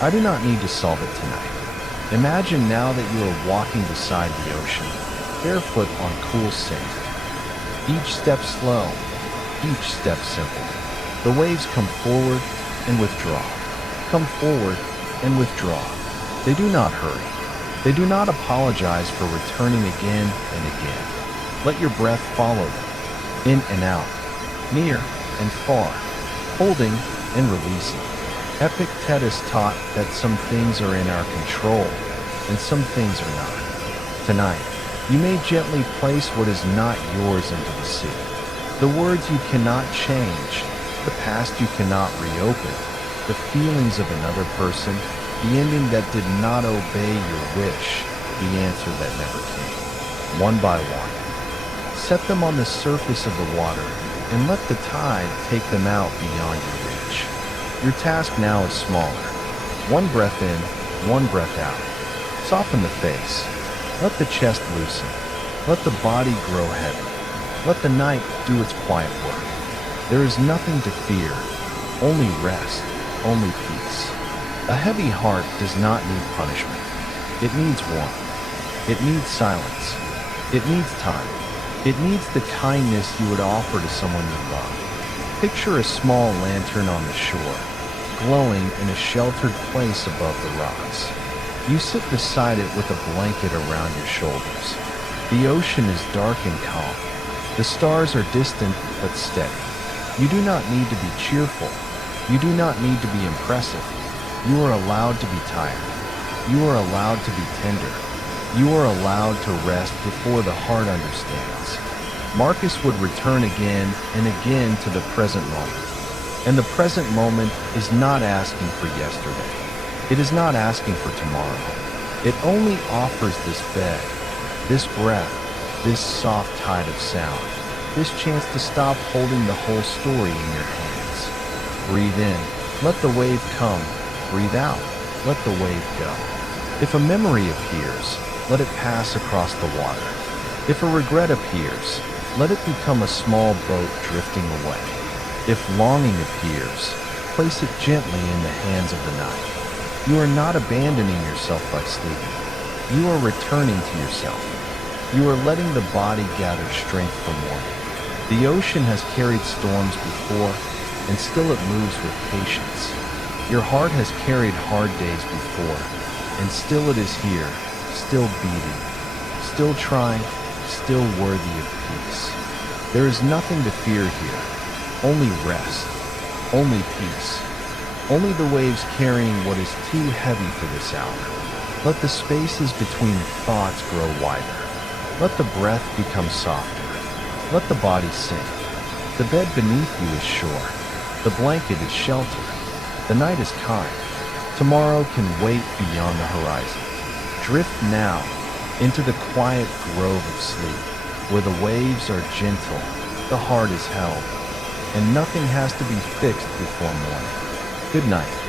I do not need to solve it tonight. Imagine now that you are walking beside the ocean, barefoot on cool sand. Each step slow, each step simple. The waves come forward and withdraw. Come forward and withdraw. They do not hurry. They do not apologize for returning again and again. Let your breath follow them, in and out, near and far, holding and releasing. Epictetus taught that some things are in our control and some things are not. Tonight, you may gently place what is not yours into the sea. The words you cannot change, the past you cannot reopen, the feelings of another person, the ending that did not obey your wish, the answer that never came. One by one, set them on the surface of the water and let the tide take them out beyond your reach. Your task now is smaller. One breath in, one breath out. Soften the face. Let the chest loosen. Let the body grow heavy. Let the night do its quiet work. There is nothing to fear, only rest, only peace. A heavy heart does not need punishment. It needs warmth. It needs silence. It needs time. It needs the kindness you would offer to someone you love. Picture a small lantern on the shore, glowing in a sheltered place above the rocks. You sit beside it with a blanket around your shoulders. The ocean is dark and calm. The stars are distant but steady. You do not need to be cheerful. You do not need to be impressive. You are allowed to be tired. You are allowed to be tender. You are allowed to rest before the heart understands. Marcus would return again and again to the present moment. And the present moment is not asking for yesterday. It is not asking for tomorrow. It only offers this bed, this breath, this soft tide of sound, this chance to stop holding the whole story in your hands. Breathe in, let the wave come. Breathe out, let the wave go. If a memory appears, let it pass across the water. If a regret appears, let it become a small boat drifting away. If longing appears, place it gently in the hands of the night. You are not abandoning yourself by sleeping. You are returning to yourself. You are letting the body gather strength for morning. The ocean has carried storms before, and still it moves with patience. Your heart has carried hard days before, and still it is here, still beating, still trying, still worthy of peace. There is nothing to fear here, only rest, only peace, only the waves carrying what is too heavy for this hour. Let the spaces between thoughts grow wider. Let the breath become softer. Let the body sink. The bed beneath you is sure. The blanket is shelter. The night is kind. Tomorrow can wait beyond the horizon. Drift now into the quiet grove of sleep, where the waves are gentle, the heart is held, and nothing has to be fixed before morning. Good night.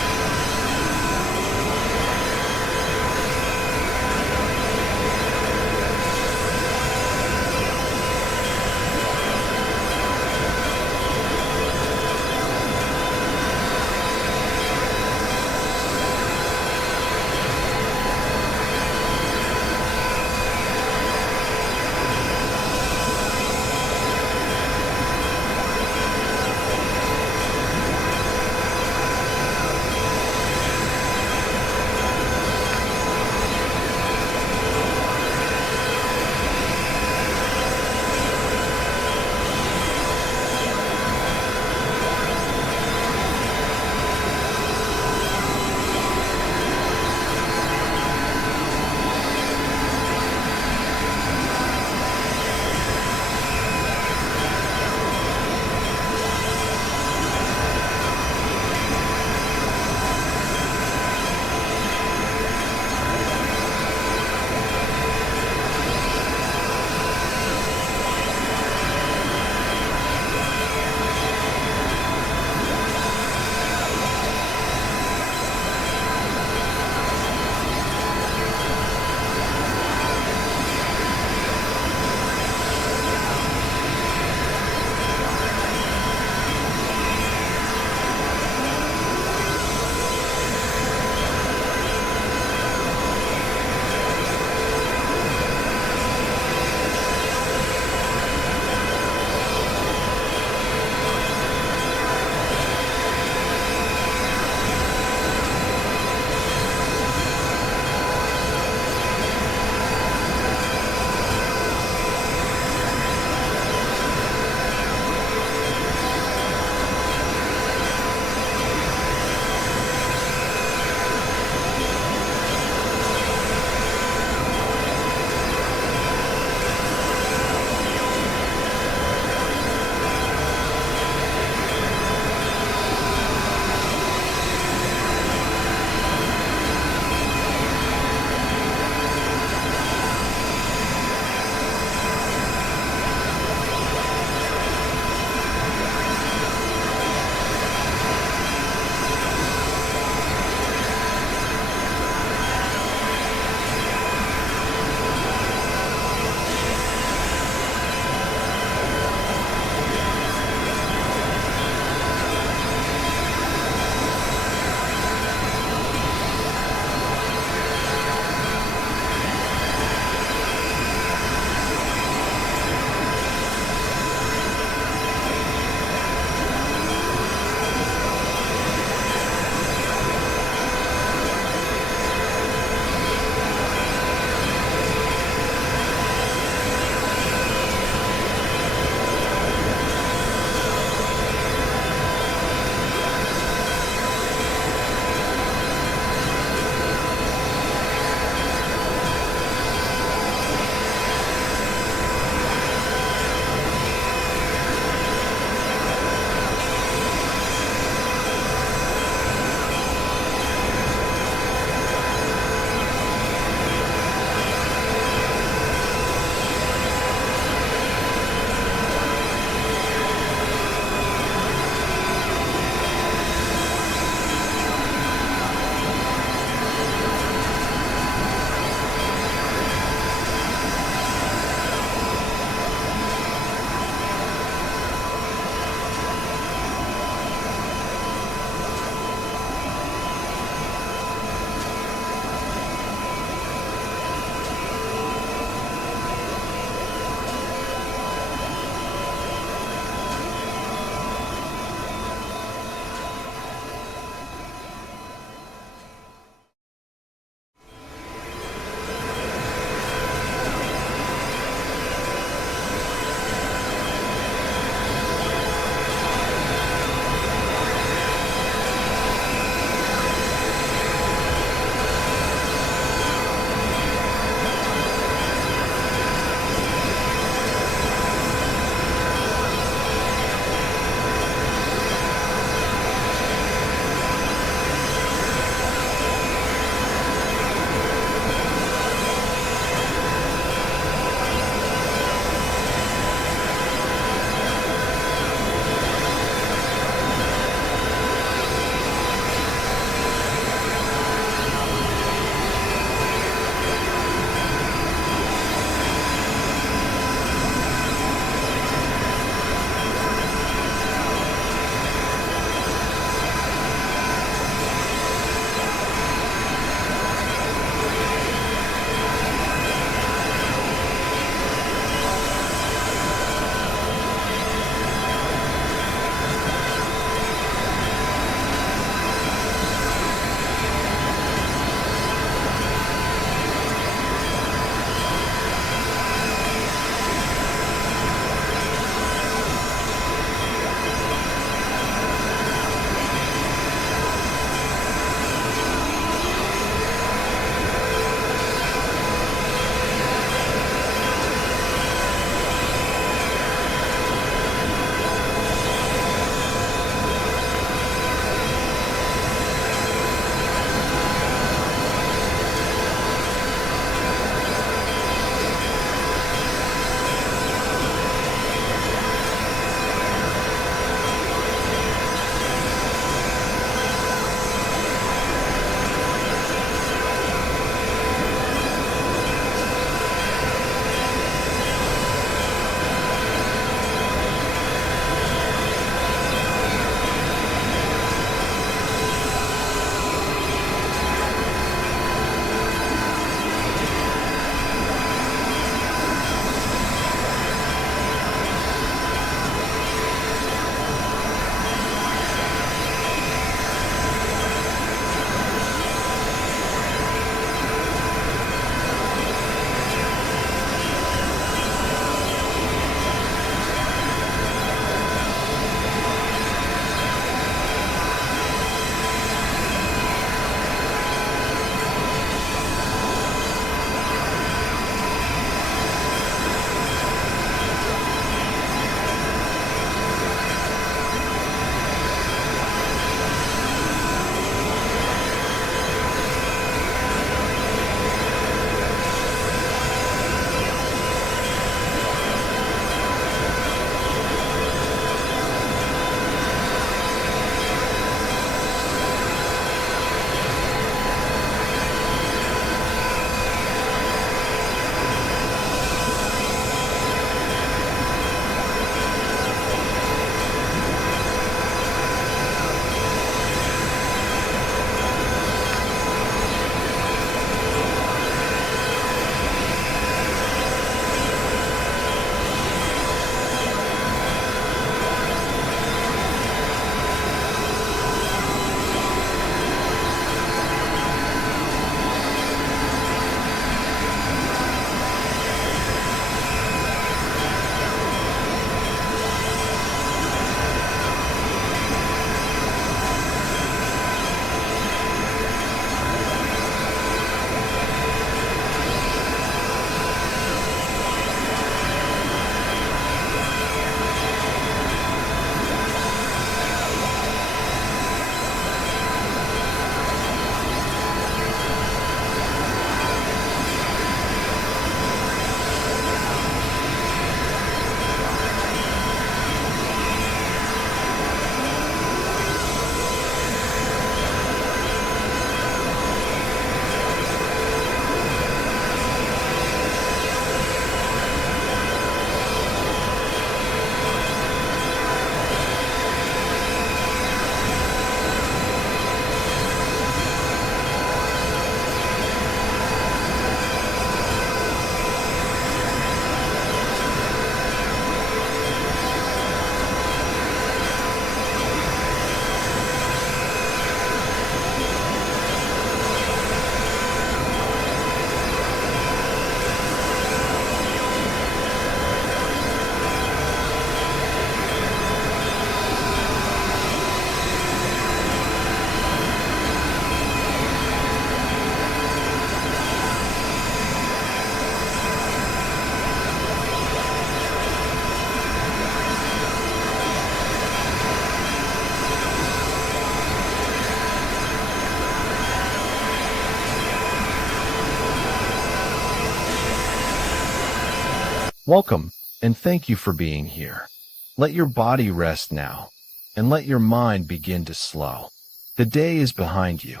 Welcome, and thank you for being here. Let your body rest now, and let your mind begin to slow. The day is behind you.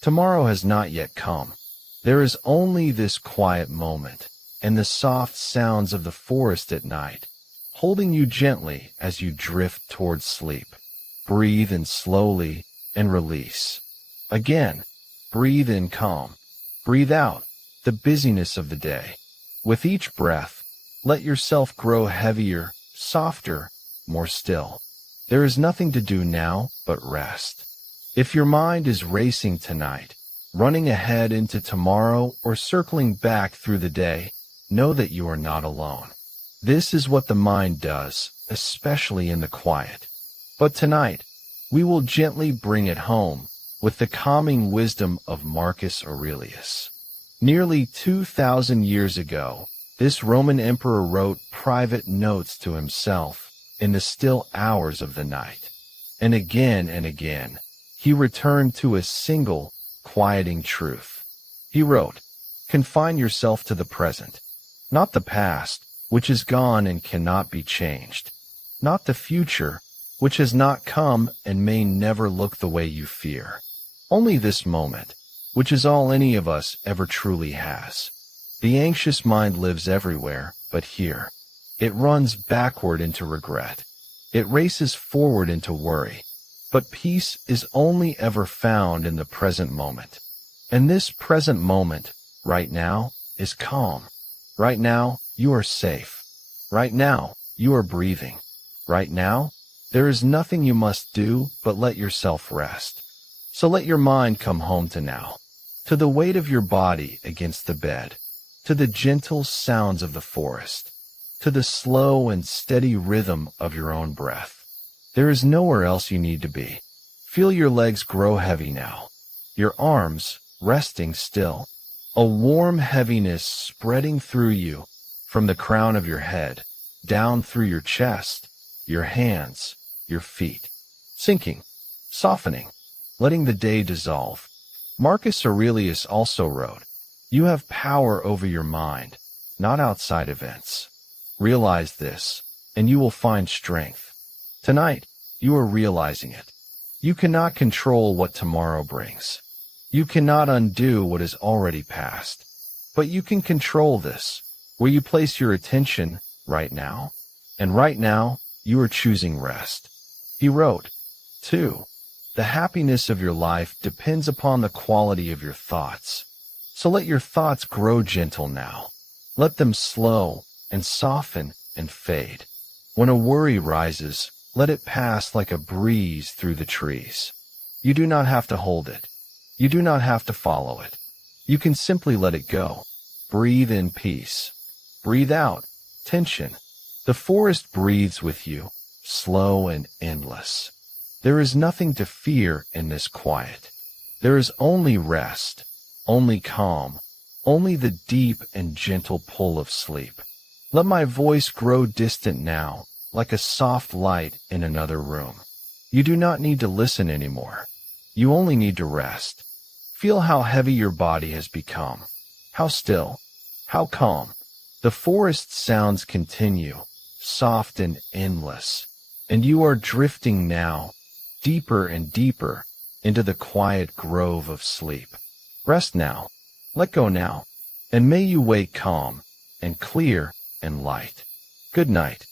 Tomorrow has not yet come. There is only this quiet moment, and the soft sounds of the forest at night, holding you gently as you drift towards sleep. Breathe in slowly and release. Again, breathe in calm. Breathe out the busyness of the day. With each breath, let yourself grow heavier, softer, more still. There is nothing to do now but rest. If your mind is racing tonight, running ahead into tomorrow or circling back through the day, know that you are not alone. This is what the mind does, especially in the quiet. But tonight, we will gently bring it home with the calming wisdom of Marcus Aurelius. Nearly 2,000 years ago, this Roman emperor wrote private notes to himself in the still hours of the night. And again, he returned to a single, quieting truth. He wrote, "Confine yourself to the present, not the past, which is gone and cannot be changed, not the future, which has not come and may never look the way you fear. Only this moment, which is all any of us ever truly has. The anxious mind lives everywhere but here. It runs backward into regret. It races forward into worry. But peace is only ever found in the present moment. And this present moment, right now, is calm. Right now, you are safe. Right now, you are breathing. Right now, there is nothing you must do but let yourself rest. So let your mind come home to now, to the weight of your body against the bed, to the gentle sounds of the forest, to the slow and steady rhythm of your own breath. There is nowhere else you need to be. Feel your legs grow heavy now, your arms resting still, a warm heaviness spreading through you from the crown of your head, down through your chest, your hands, your feet, sinking, softening, letting the day dissolve. Marcus Aurelius also wrote, "You have power over your mind, not outside events. Realize this, and you will find strength." Tonight, you are realizing it. You cannot control what tomorrow brings. You cannot undo what is already past. But you can control this, where you place your attention right now. And right now, you are choosing rest. He wrote, too, "The happiness of your life depends upon the quality of your thoughts. So let your thoughts grow gentle now. Let them slow and soften and fade. When a worry rises, let it pass like a breeze through the trees. You do not have to hold it. You do not have to follow it. You can simply let it go. Breathe in peace. Breathe out tension. The forest breathes with you, slow and endless. There is nothing to fear in this quiet. There is only rest, only calm, only the deep and gentle pull of sleep. Let my voice grow distant now, like a soft light in another room. You do not need to listen anymore. You only need to rest. Feel how heavy your body has become, how still, how calm. The forest sounds continue, soft and endless, and you are drifting now, deeper and deeper, into the quiet grove of sleep. Rest now, let go now, and may you wake calm, and clear, and light. Good night.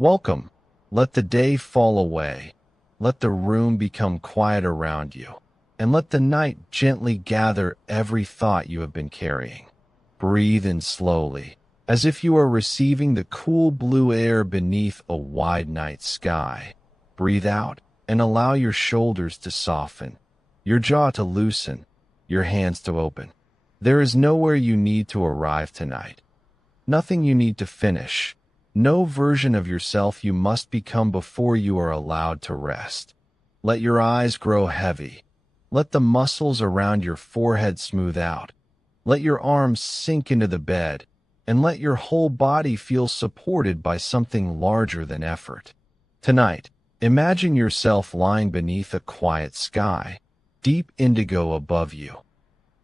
Welcome. Let the day fall away. Let the room become quiet around you. And let the night gently gather every thought you have been carrying. Breathe in slowly, as if you are receiving the cool blue air beneath a wide night sky. Breathe out and allow your shoulders to soften, your jaw to loosen, your hands to open. There is nowhere you need to arrive tonight. Nothing you need to finish. No version of yourself you must become before you are allowed to rest. Let your eyes grow heavy. Let the muscles around your forehead smooth out. Let your arms sink into the bed, and let your whole body feel supported by something larger than effort. Tonight, imagine yourself lying beneath a quiet sky, deep indigo above you.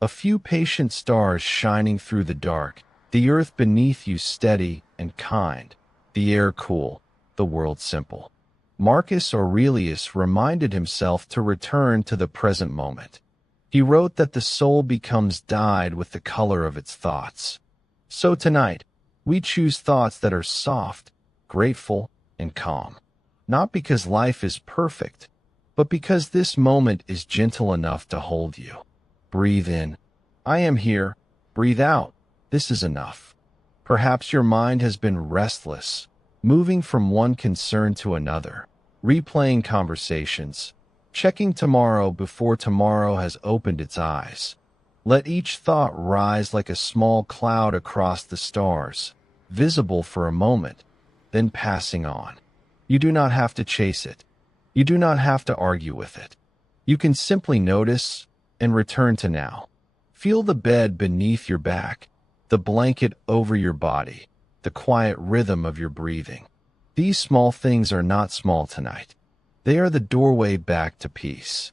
A few patient stars shining through the dark, the earth beneath you steady and kind, the air cool, the world simple. Marcus Aurelius reminded himself to return to the present moment. He wrote that the soul becomes dyed with the color of its thoughts. So tonight, we choose thoughts that are soft, grateful, and calm. Not because life is perfect, but because this moment is gentle enough to hold you. Breathe in. I am here. Breathe out. This is enough. Perhaps your mind has been restless, moving from one concern to another, replaying conversations, checking tomorrow before tomorrow has opened its eyes. Let each thought rise like a small cloud across the stars, visible for a moment, then passing on. You do not have to chase it. You do not have to argue with it. You can simply notice and return to now. Feel the bed beneath your back, the blanket over your body, the quiet rhythm of your breathing. These small things are not small tonight. They are the doorway back to peace.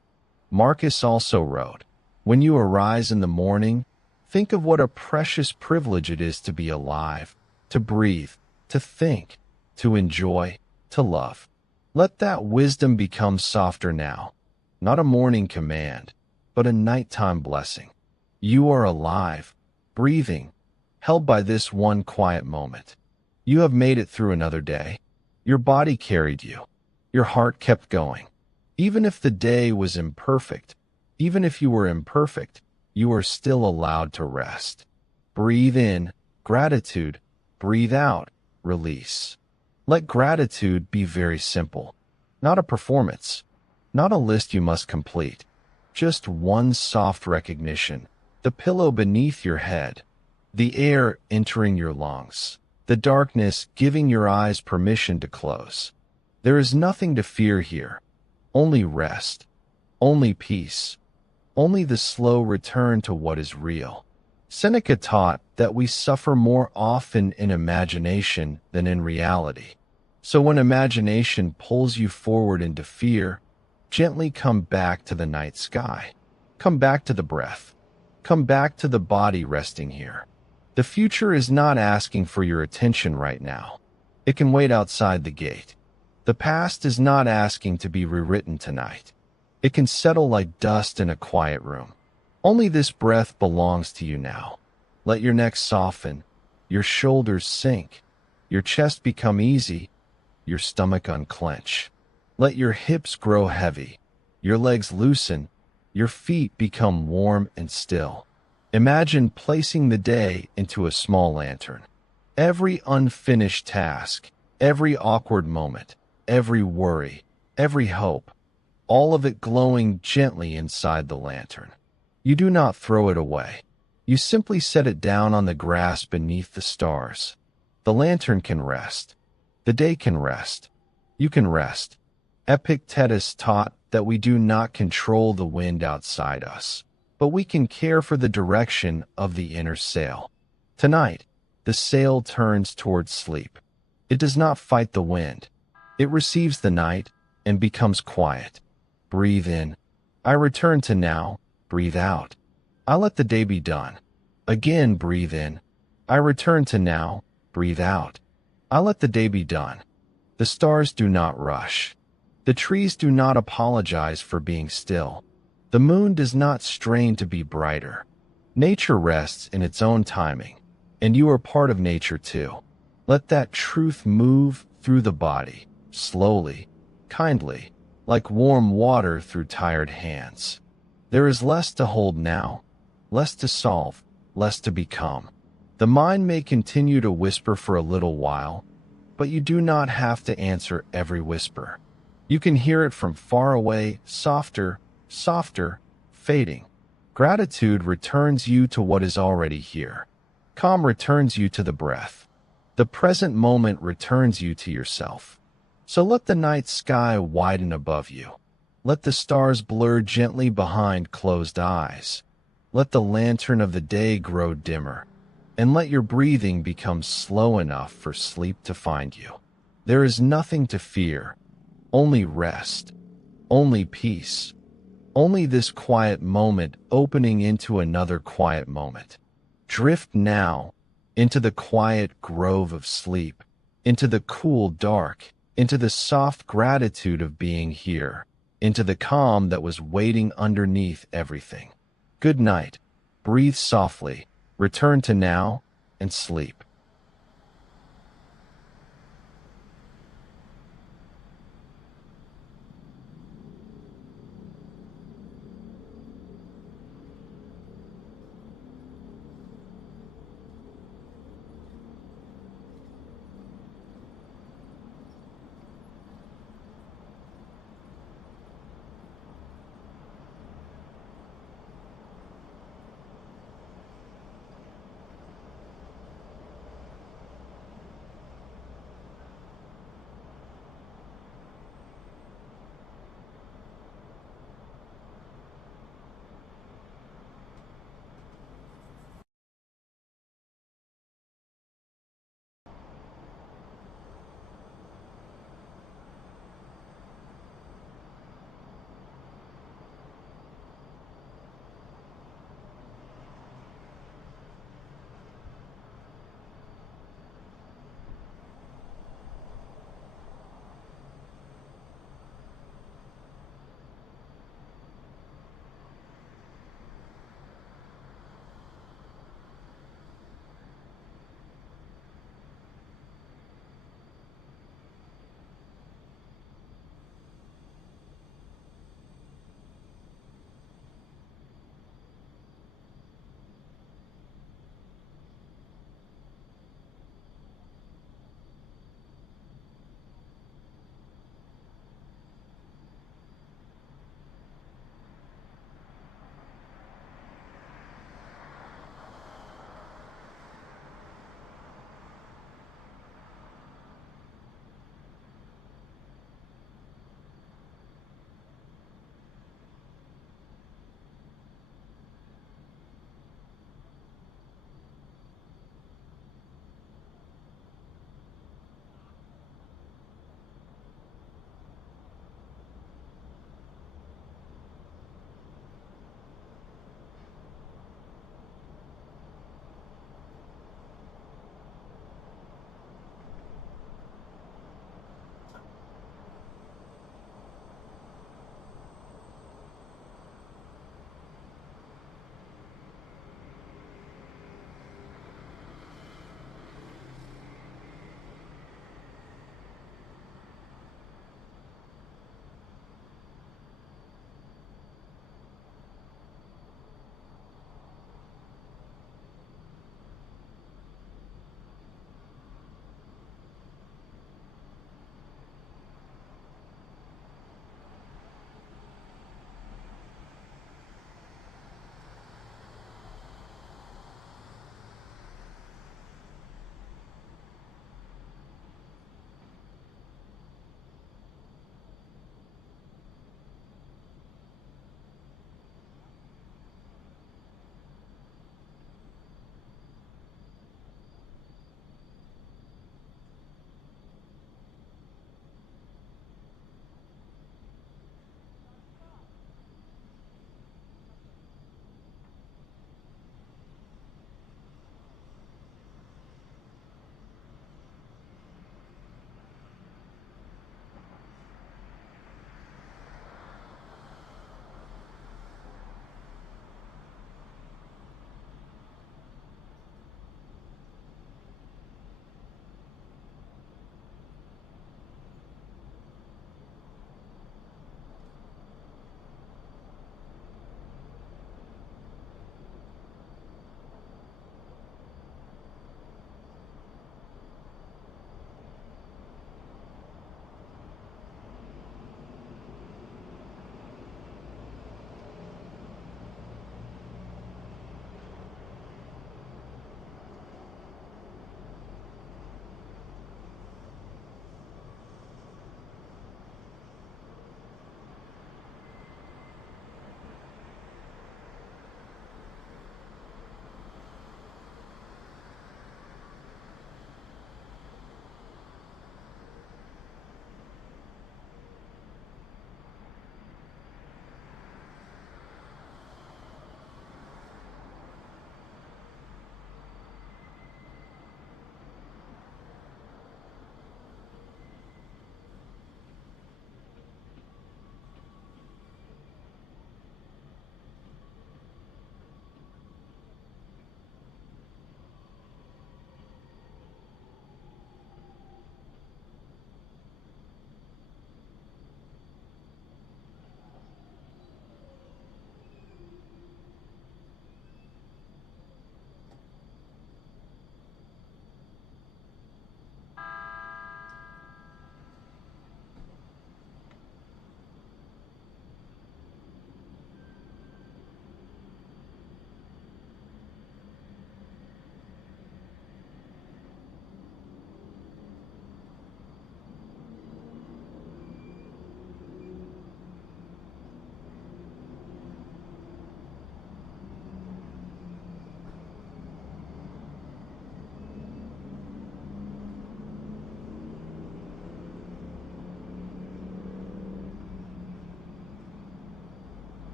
Marcus also wrote, when you arise in the morning, think of what a precious privilege it is to be alive, to breathe, to think, to enjoy, to love. Let that wisdom become softer now, not a morning command, but a nighttime blessing. You are alive, breathing, held by this one quiet moment. You have made it through another day. Your body carried you. Your heart kept going. Even if the day was imperfect, even if you were imperfect, you are still allowed to rest. Breathe in, gratitude. Breathe out, release. Let gratitude be very simple. Not a performance, not a list you must complete. Just one soft recognition. The pillow beneath your head, the air entering your lungs, the darkness giving your eyes permission to close. There is nothing to fear here. Only rest, only peace, only the slow return to what is real. Seneca taught that we suffer more often in imagination than in reality. So when imagination pulls you forward into fear, gently come back to the night sky. Come back to the breath. Come back to the body resting here. The future is not asking for your attention right now. It can wait outside the gate. The past is not asking to be rewritten tonight. It can settle like dust in a quiet room. Only this breath belongs to you now. Let your neck soften, your shoulders sink, your chest become easy, your stomach unclench. Let your hips grow heavy, your legs loosen, your feet become warm and still. Imagine placing the day into a small lantern. Every unfinished task, every awkward moment, every worry, every hope, all of it glowing gently inside the lantern. You do not throw it away. You simply set it down on the grass beneath the stars. The lantern can rest. The day can rest. You can rest. Epictetus taught that we do not control the wind outside us, but we can care for the direction of the inner sail. Tonight, the sail turns towards sleep. It does not fight the wind. It receives the night and becomes quiet. Breathe in. I return to now. Breathe out. I let the day be done. Again, breathe in. I return to now. Breathe out. I let the day be done. The stars do not rush. The trees do not apologize for being still. The moon does not strain to be brighter. Nature rests in its own timing, and you are part of nature too. Let that truth move through the body, slowly, kindly, like warm water through tired hands. There is less to hold now, less to solve, less to become. The mind may continue to whisper for a little while, but you do not have to answer every whisper. You can hear it from far away, softer, softer, fading. Gratitude returns you to what is already here. Calm returns you to the breath. The present moment returns you to yourself. So let the night sky widen above you. Let the stars blur gently behind closed eyes. Let the lantern of the day grow dimmer. And let your breathing become slow enough for sleep to find you. There is nothing to fear, only rest, only peace, only this quiet moment opening into another quiet moment. Drift now into the quiet grove of sleep, into the cool dark, into the soft gratitude of being here, into the calm that was waiting underneath everything. Good night. Breathe softly. Return to now and sleep.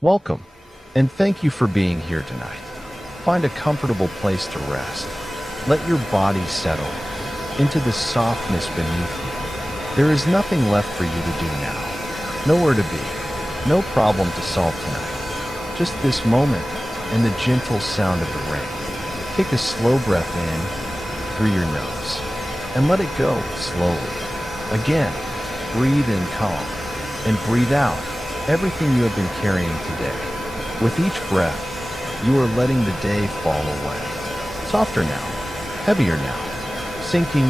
Welcome, and thank you for being here tonight. Find a comfortable place to rest. Let your body settle into the softness beneath you. There is nothing left for you to do now. Nowhere to be. No problem to solve tonight. Just this moment and the gentle sound of the rain. Take a slow breath in through your nose and let it go slowly. Again, breathe in calm and breathe out everything you have been carrying today. With each breath, you are letting the day fall away. Softer now, heavier now, sinking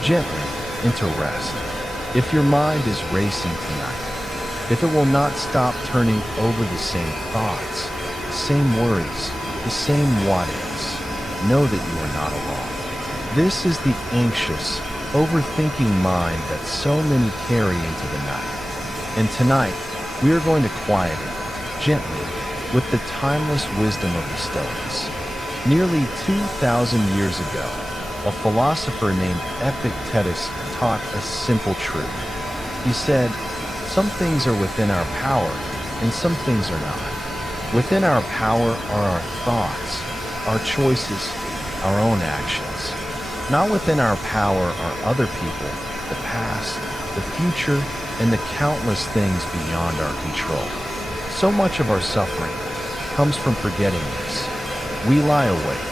gently into rest. If your mind is racing tonight, if it will not stop turning over the same thoughts, the same worries, the same what-ifs, know that you are not alone. This is the anxious, overthinking mind that so many carry into the night. And tonight, we are going to quiet it gently with the timeless wisdom of the Stoics. Nearly 2,000 years ago, a philosopher named Epictetus taught a simple truth. He said, "Some things are within our power, and some things are not. Within our power are our thoughts, our choices, our own actions. Not within our power are other people, the past, the future, and the countless things beyond our control." So much of our suffering comes from forgetting this. We lie awake,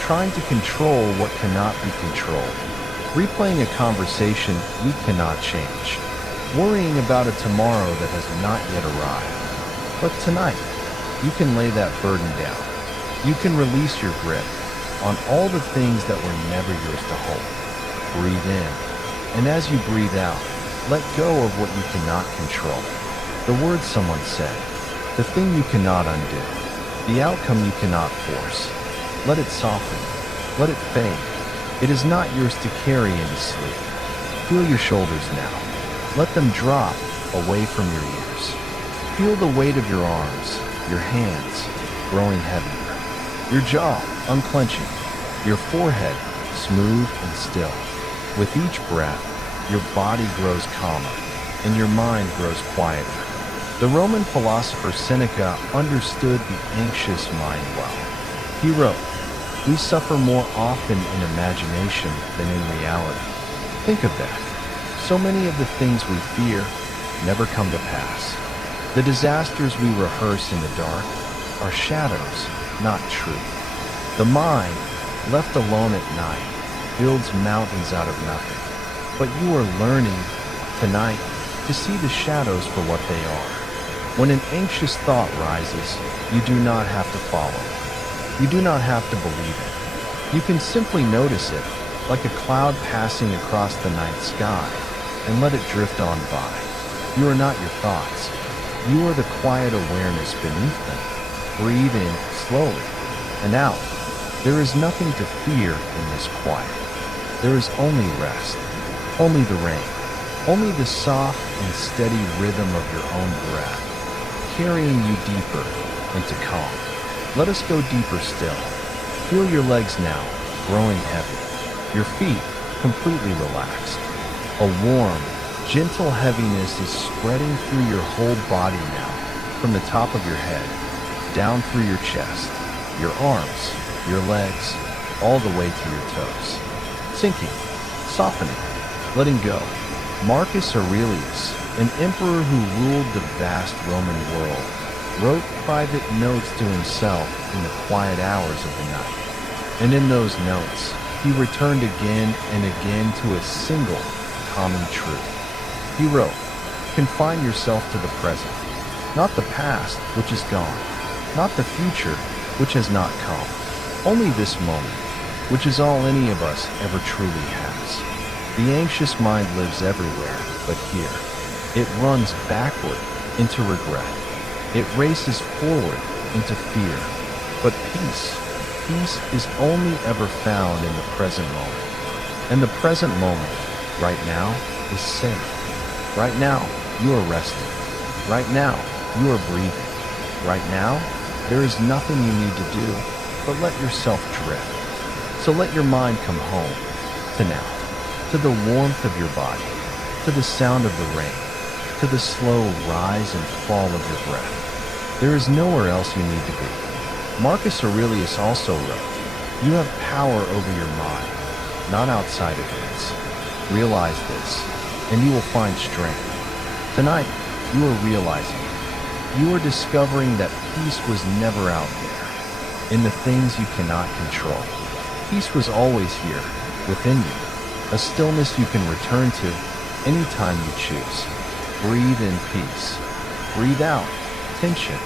trying to control what cannot be controlled, replaying a conversation we cannot change, worrying about a tomorrow that has not yet arrived. But tonight, you can lay that burden down. You can release your grip on all the things that were never yours to hold. Breathe in, and as you breathe out, let go of what you cannot control. The words someone said, the thing you cannot undo, the outcome you cannot force. Let it soften. Let it fade. It is not yours to carry into sleep. Feel your shoulders now. Let them drop away from your ears. Feel the weight of your arms, your hands growing heavier, your jaw unclenching, your forehead smooth and still. With each breath, your body grows calmer and your mind grows quieter. The Roman philosopher Seneca understood the anxious mind well. He wrote, "We suffer more often in imagination than in reality." Think of that. So many of the things we fear never come to pass. The disasters we rehearse in the dark are shadows, not truth. The mind, left alone at night, builds mountains out of nothing. But you are learning tonight to see the shadows for what they are. When an anxious thought rises, you do not have to follow it. You do not have to believe it. You can simply notice it, like a cloud passing across the night sky, and let it drift on by. You are not your thoughts. You are the quiet awareness beneath them. Breathe in slowly and out. There is nothing to fear in this quiet. There is only rest, only the rain, only the soft and steady rhythm of your own breath, carrying you deeper into calm. Let us go deeper still. Feel your legs now, growing heavy, your feet completely relaxed. A warm, gentle heaviness is spreading through your whole body now, from the top of your head, down through your chest, your arms, your legs, all the way to your toes. Sinking, softening, letting go. Marcus Aurelius, an emperor who ruled the vast Roman world, wrote private notes to himself in the quiet hours of the night. And in those notes, he returned again and again to a single common truth. He wrote, "Confine yourself to the present, not the past, which is gone, not the future, which has not come. Only this moment, which is all any of us ever truly has." The anxious mind lives everywhere but here. It runs backward into regret. It races forward into fear. But peace is only ever found in the present moment. And the present moment, right now, is safe. Right now, you are resting. Right now, you are breathing. Right now, there is nothing you need to do but let yourself drift. So let your mind come home to now, to the warmth of your body, to the sound of the rain, to the slow rise and fall of your breath. There is nowhere else you need to be. Marcus Aurelius also wrote, "You have power over your mind, not outside events. Realize this, and you will find strength." Tonight, you are realizing it. You are discovering that peace was never out there, in the things you cannot control. Peace was always here, within you, a stillness you can return to anytime you choose. Breathe in peace. Breathe out tension.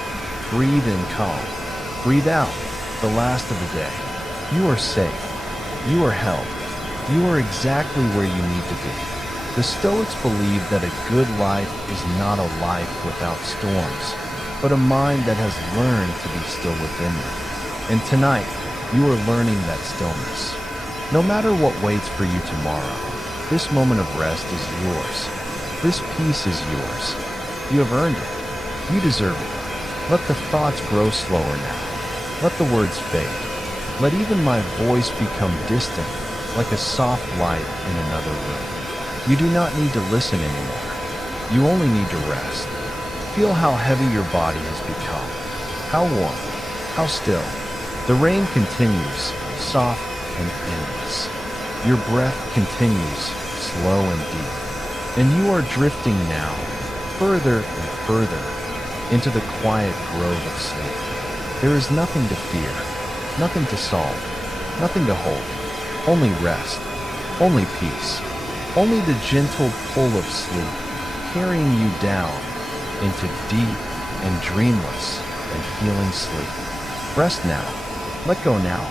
Breathe in calm. Breathe out the last of the day. You are safe. You are held. You are exactly where you need to be. The Stoics believe that a good life is not a life without storms, but a mind that has learned to be still within them. And tonight, you are learning that stillness. No matter what waits for you tomorrow, this moment of rest is yours. This peace is yours. You have earned it. You deserve it. Let the thoughts grow slower now. Let the words fade. Let even my voice become distant, like a soft light in another room. You do not need to listen anymore. You only need to rest. Feel how heavy your body has become. How warm. How still. The rain continues, soft and endless. Your breath continues, slow and deep. And you are drifting now, further and further, into the quiet grove of sleep. There is nothing to fear, nothing to solve, nothing to hold. Only rest, only peace, only the gentle pull of sleep, carrying you down into deep and dreamless and healing sleep. Rest now, let go now,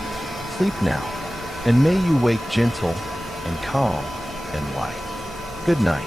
sleep now, and may you wake gentle and calm and light. Good night.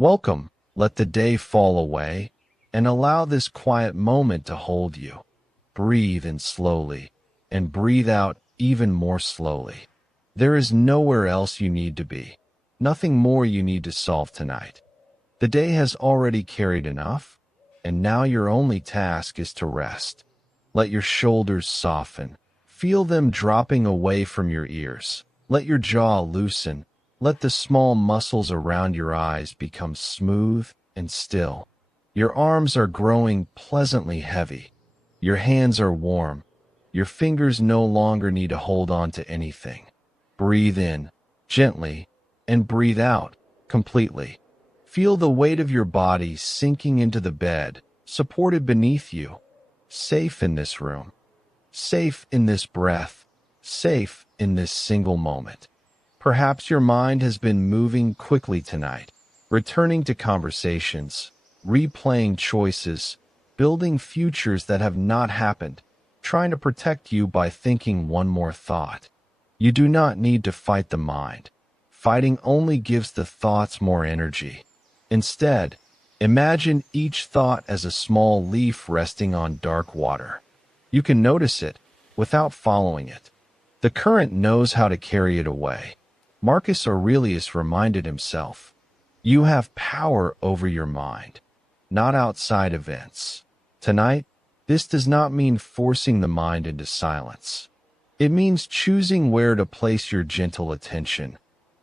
Welcome, let the day fall away, and allow this quiet moment to hold you. Breathe in slowly, and breathe out even more slowly. There is nowhere else you need to be, nothing more you need to solve tonight. The day has already carried enough, and now your only task is to rest. Let your shoulders soften. Feel them dropping away from your ears. Let your jaw loosen. Let the small muscles around your eyes become smooth and still. Your arms are growing pleasantly heavy. Your hands are warm. Your fingers no longer need to hold on to anything. Breathe in, gently, and breathe out, completely. Feel the weight of your body sinking into the bed, supported beneath you. Safe in this room. Safe in this breath. Safe in this single moment. Perhaps your mind has been moving quickly tonight, returning to conversations, replaying choices, building futures that have not happened, trying to protect you by thinking one more thought. You do not need to fight the mind. Fighting only gives the thoughts more energy. Instead, imagine each thought as a small leaf resting on dark water. You can notice it without following it. The current knows how to carry it away. Marcus Aurelius reminded himself, "You have power over your mind, not outside events." Tonight, this does not mean forcing the mind into silence. It means choosing where to place your gentle attention,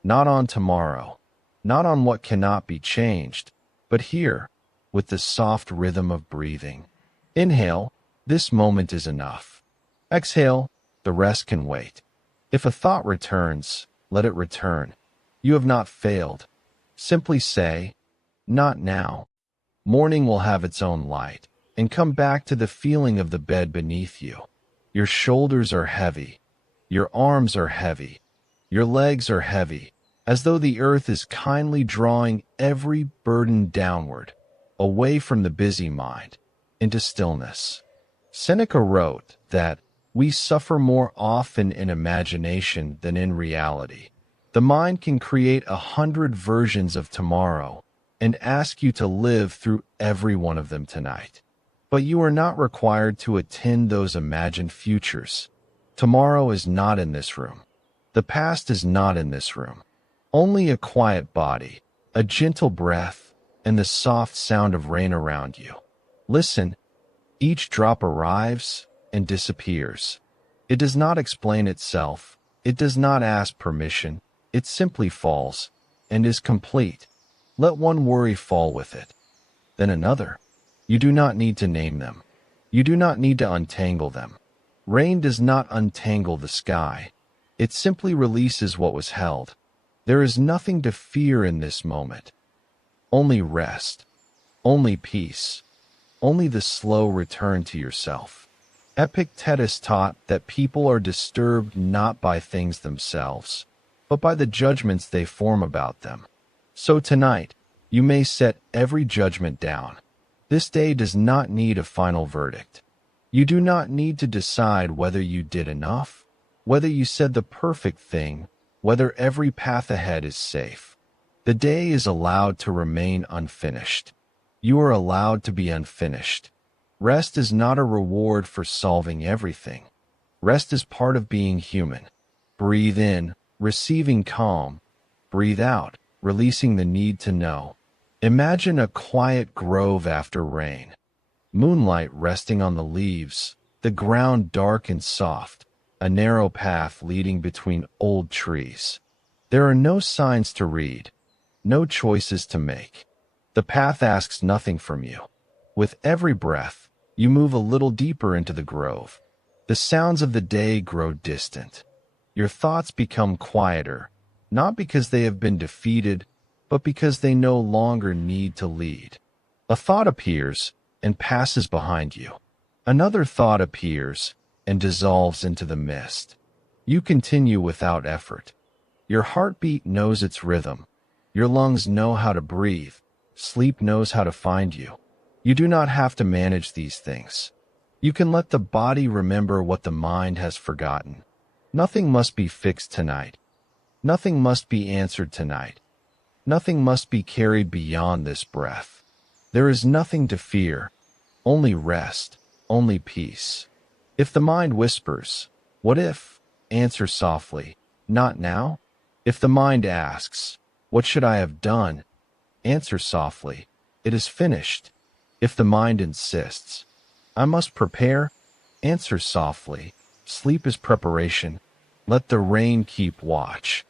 not on tomorrow, not on what cannot be changed, but here, with the soft rhythm of breathing. Inhale, this moment is enough. Exhale, the rest can wait. If a thought returns, let it return. You have not failed. Simply say, "Not now." Morning will have its own light, and come back to the feeling of the bed beneath you. Your shoulders are heavy. Your arms are heavy. Your legs are heavy, as though the earth is kindly drawing every burden downward, away from the busy mind, into stillness. Seneca wrote that we suffer more often in imagination than in reality. The mind can create 100 versions of tomorrow and ask you to live through every one of them tonight. But you are not required to attend those imagined futures. Tomorrow is not in this room. The past is not in this room. Only a quiet body, a gentle breath, and the soft sound of rain around you. Listen, each drop arrives and disappears. It does not explain itself. It does not ask permission. It simply falls and is complete. Let one worry fall with it, then another. You do not need to name them. You do not need to untangle them. Rain does not untangle the sky. It simply releases what was held. There is nothing to fear in this moment. Only rest. Only peace. Only the slow return to yourself. Epictetus taught that people are disturbed not by things themselves, but by the judgments they form about them. So tonight, you may set every judgment down. This day does not need a final verdict. You do not need to decide whether you did enough, whether you said the perfect thing, whether every path ahead is safe. The day is allowed to remain unfinished. You are allowed to be unfinished. Rest is not a reward for solving everything. Rest is part of being human. Breathe in, receiving calm. Breathe out, releasing the need to know. Imagine a quiet grove after rain. Moonlight resting on the leaves, the ground dark and soft, a narrow path leading between old trees. There are no signs to read, no choices to make. The path asks nothing from you. With every breath, you move a little deeper into the grove. The sounds of the day grow distant. Your thoughts become quieter, not because they have been defeated, but because they no longer need to lead. A thought appears and passes behind you. Another thought appears and dissolves into the mist. You continue without effort. Your heartbeat knows its rhythm. Your lungs know how to breathe. Sleep knows how to find you. You do not have to manage these things. You can let the body remember what the mind has forgotten. Nothing must be fixed tonight. Nothing must be answered tonight. Nothing must be carried beyond this breath. There is nothing to fear, only rest, only peace. If the mind whispers, "What if?" answer softly, "Not now." If the mind asks, "What should I have done?" answer softly, "It is finished." If the mind insists, "I must prepare," answer softly, "Sleep is preparation." Let the rain keep watch.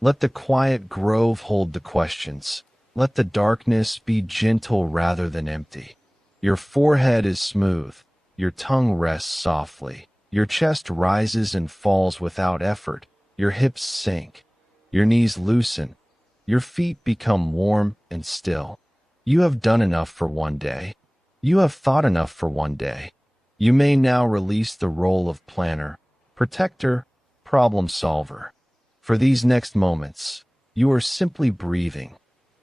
Let the quiet grove hold the questions. Let the darkness be gentle rather than empty. Your forehead is smooth. Your tongue rests softly. Your chest rises and falls without effort. Your hips sink. Your knees loosen. Your feet become warm and still. You have done enough for one day. You have thought enough for one day. You may now release the role of planner, protector, problem solver. For these next moments, you are simply breathing,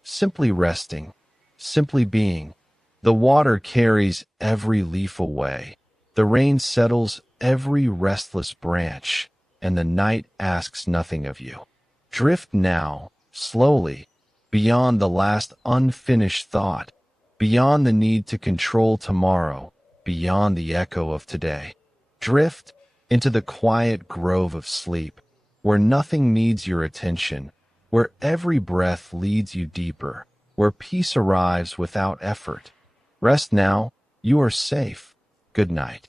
simply resting, simply being. The water carries every leaf away. The rain settles every restless branch, and the night asks nothing of you. Drift now, slowly, beyond the last unfinished thought, beyond the need to control tomorrow, beyond the echo of today. Drift into the quiet grove of sleep, where nothing needs your attention, where every breath leads you deeper, where peace arrives without effort. Rest now, you are safe. Good night.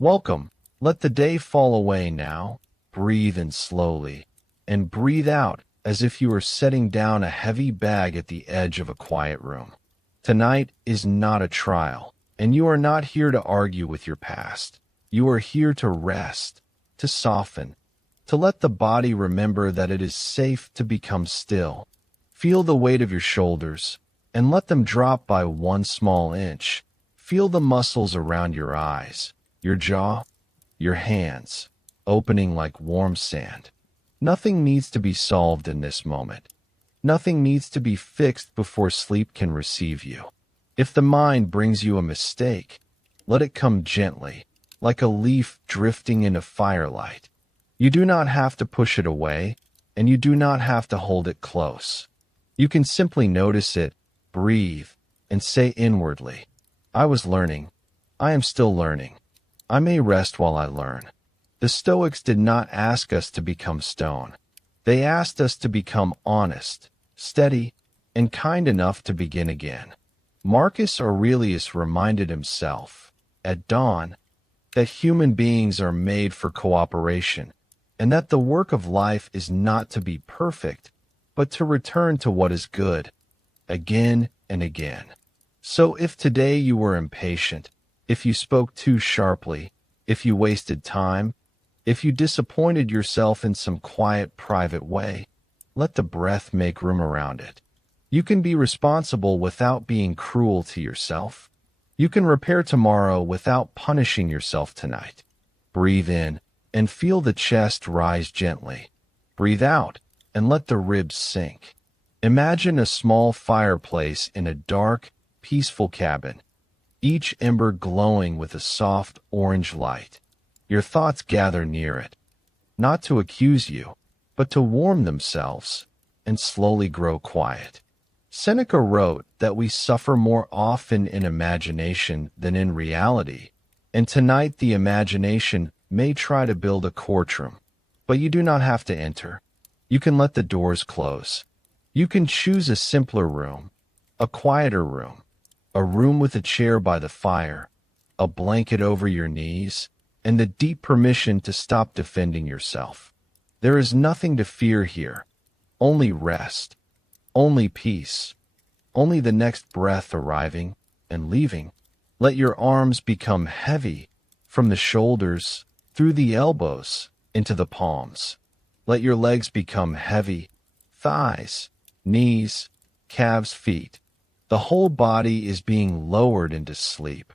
Welcome. Let the day fall away now. Breathe in slowly, and breathe out as if you were setting down a heavy bag at the edge of a quiet room. Tonight is not a trial, and you are not here to argue with your past. You are here to rest, to soften, to let the body remember that it is safe to become still. Feel the weight of your shoulders, and let them drop by 1 small inch. Feel the muscles around your eyes, your jaw, your hands, opening like warm sand. Nothing needs to be solved in this moment. Nothing needs to be fixed before sleep can receive you. If the mind brings you a mistake, let it come gently, like a leaf drifting into firelight. You do not have to push it away, and you do not have to hold it close. You can simply notice it, breathe, and say inwardly, I was learning. I am still learning. I may rest while I learn. The Stoics did not ask us to become stone. They asked us to become honest, steady, and kind enough to begin again. Marcus Aurelius reminded himself, at dawn, that human beings are made for cooperation, and that the work of life is not to be perfect, but to return to what is good, again and again. So if today you were impatient, if you spoke too sharply, if you wasted time, if you disappointed yourself in some quiet, private way, let the breath make room around it. You can be responsible without being cruel to yourself. You can repair tomorrow without punishing yourself tonight. Breathe in and feel the chest rise gently. Breathe out and let the ribs sink. Imagine a small fireplace in a dark, peaceful cabin, each ember glowing with a soft orange light. Your thoughts gather near it, not to accuse you, but to warm themselves and slowly grow quiet. Seneca wrote that we suffer more often in imagination than in reality, and tonight the imagination may try to build a courtroom, but you do not have to enter. You can let the doors close. You can choose a simpler room, a quieter room, a room with a chair by the fire, a blanket over your knees, and the deep permission to stop defending yourself. There is nothing to fear here, only rest, only peace, only the next breath arriving and leaving. Let your arms become heavy from the shoulders, through the elbows, into the palms. Let your legs become heavy, thighs, knees, calves, feet. The whole body is being lowered into sleep,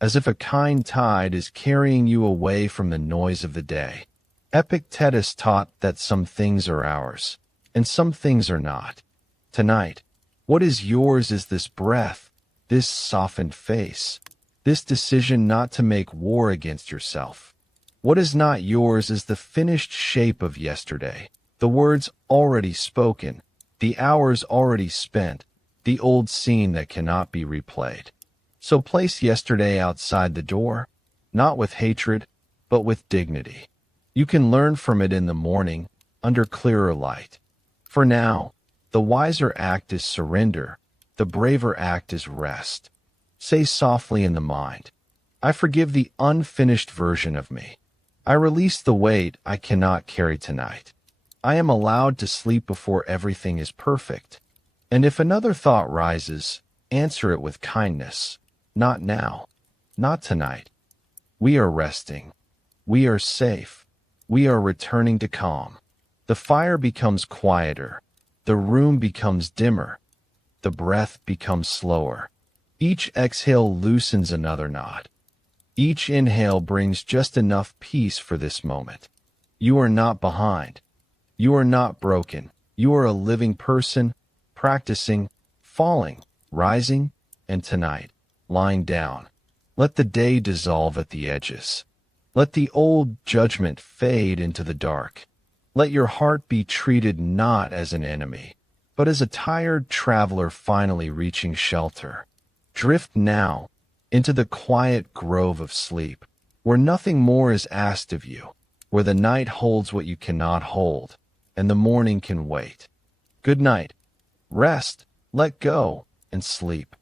as if a kind tide is carrying you away from the noise of the day. Epictetus taught that some things are ours, and some things are not. Tonight, what is yours is this breath, this softened face, this decision not to make war against yourself. What is not yours is the finished shape of yesterday, the words already spoken, the hours already spent, the old scene that cannot be replayed. So place yesterday outside the door, not with hatred, but with dignity. You can learn from it in the morning, under clearer light. For now, the wiser act is surrender, the braver act is rest. Say softly in the mind, I forgive the unfinished version of me. I release the weight I cannot carry tonight. I am allowed to sleep before everything is perfect. And if another thought rises, answer it with kindness. Not now. Not tonight. We are resting. We are safe. We are returning to calm. The fire becomes quieter. The room becomes dimmer. The breath becomes slower. Each exhale loosens another knot. Each inhale brings just enough peace for this moment. You are not behind. You are not broken. You are a living person, practicing, falling, rising, and tonight, lying down. Let the day dissolve at the edges. Let the old judgment fade into the dark. Let your heart be treated not as an enemy, but as a tired traveler finally reaching shelter. Drift now into the quiet grove of sleep, where nothing more is asked of you, where the night holds what you cannot hold, and the morning can wait. Good night. Rest, let go, and sleep.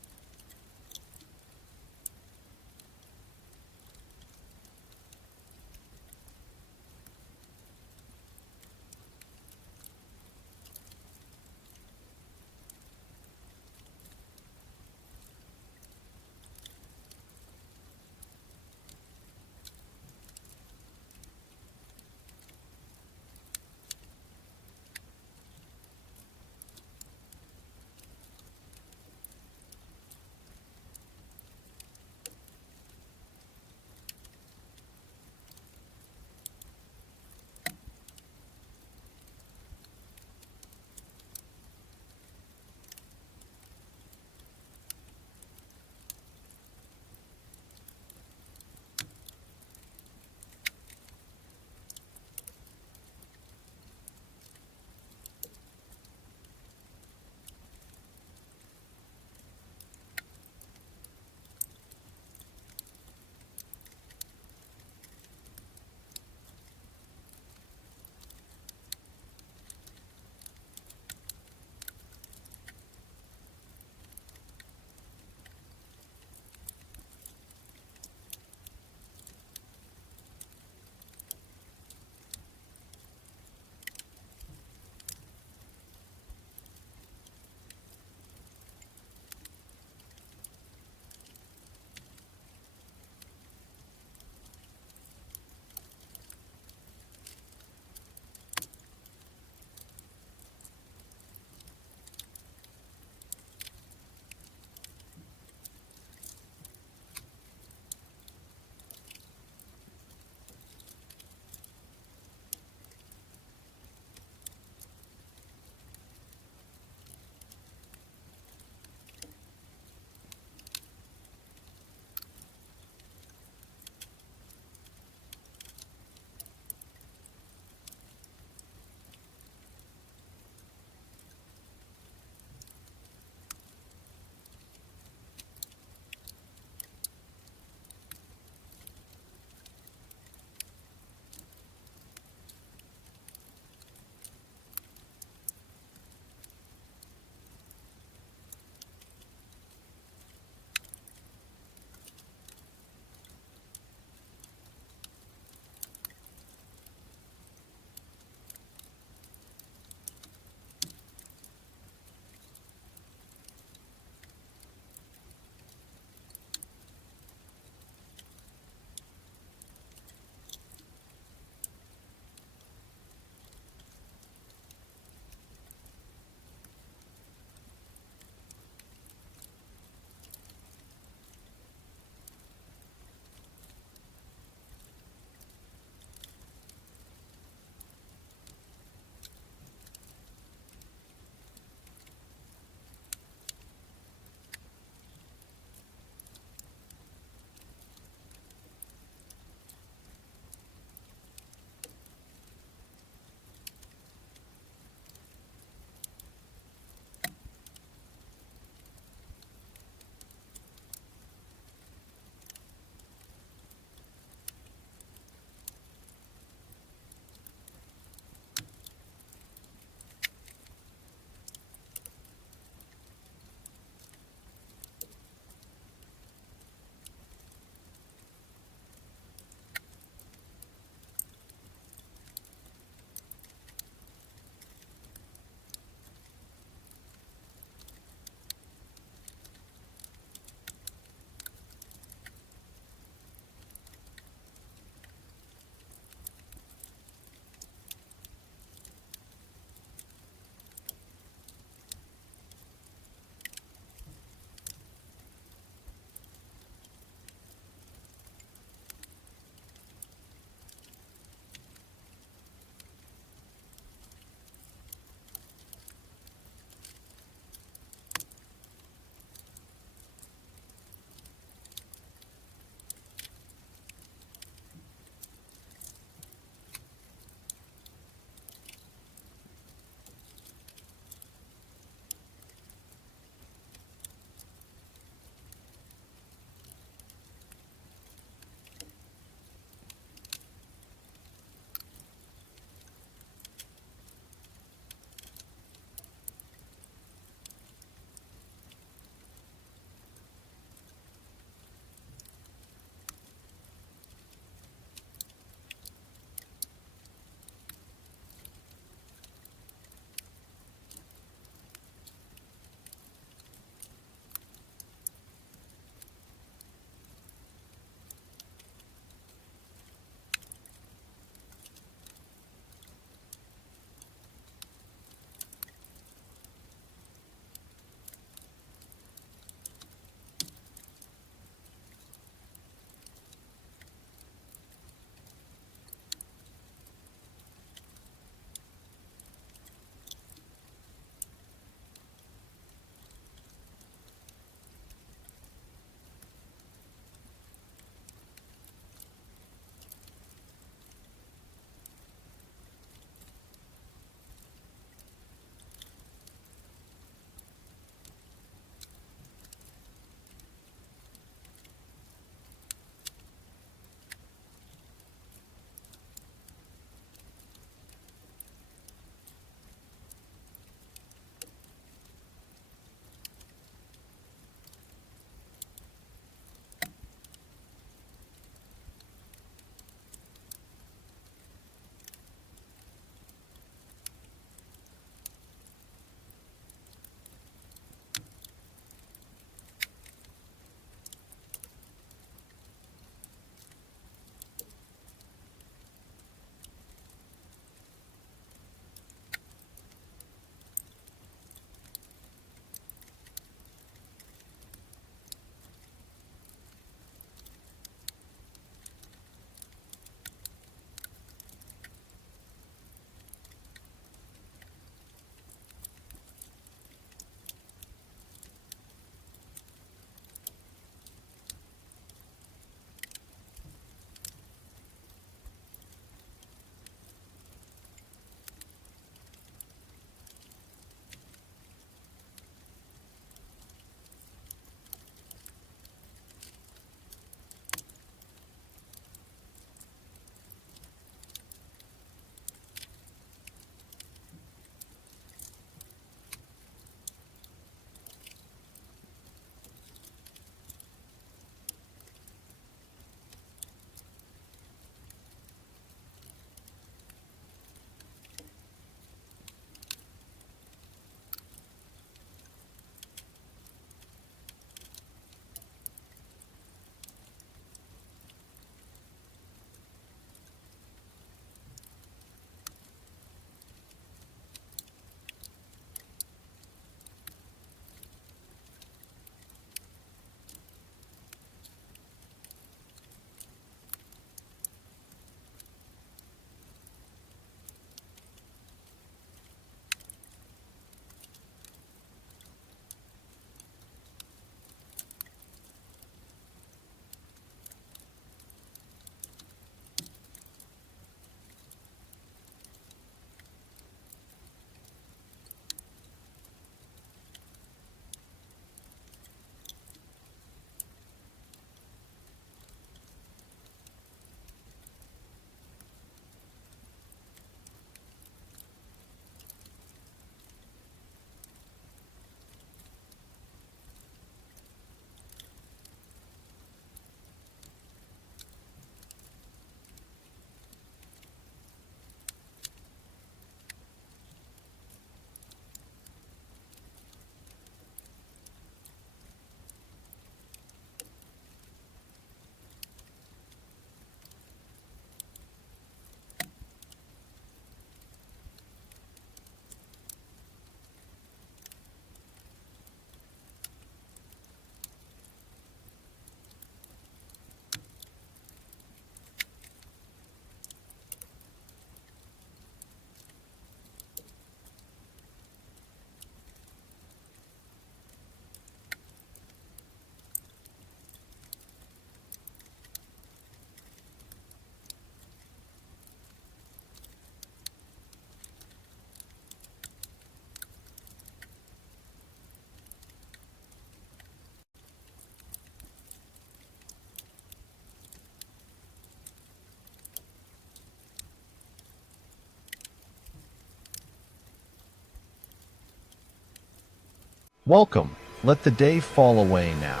Welcome. Let the day fall away now,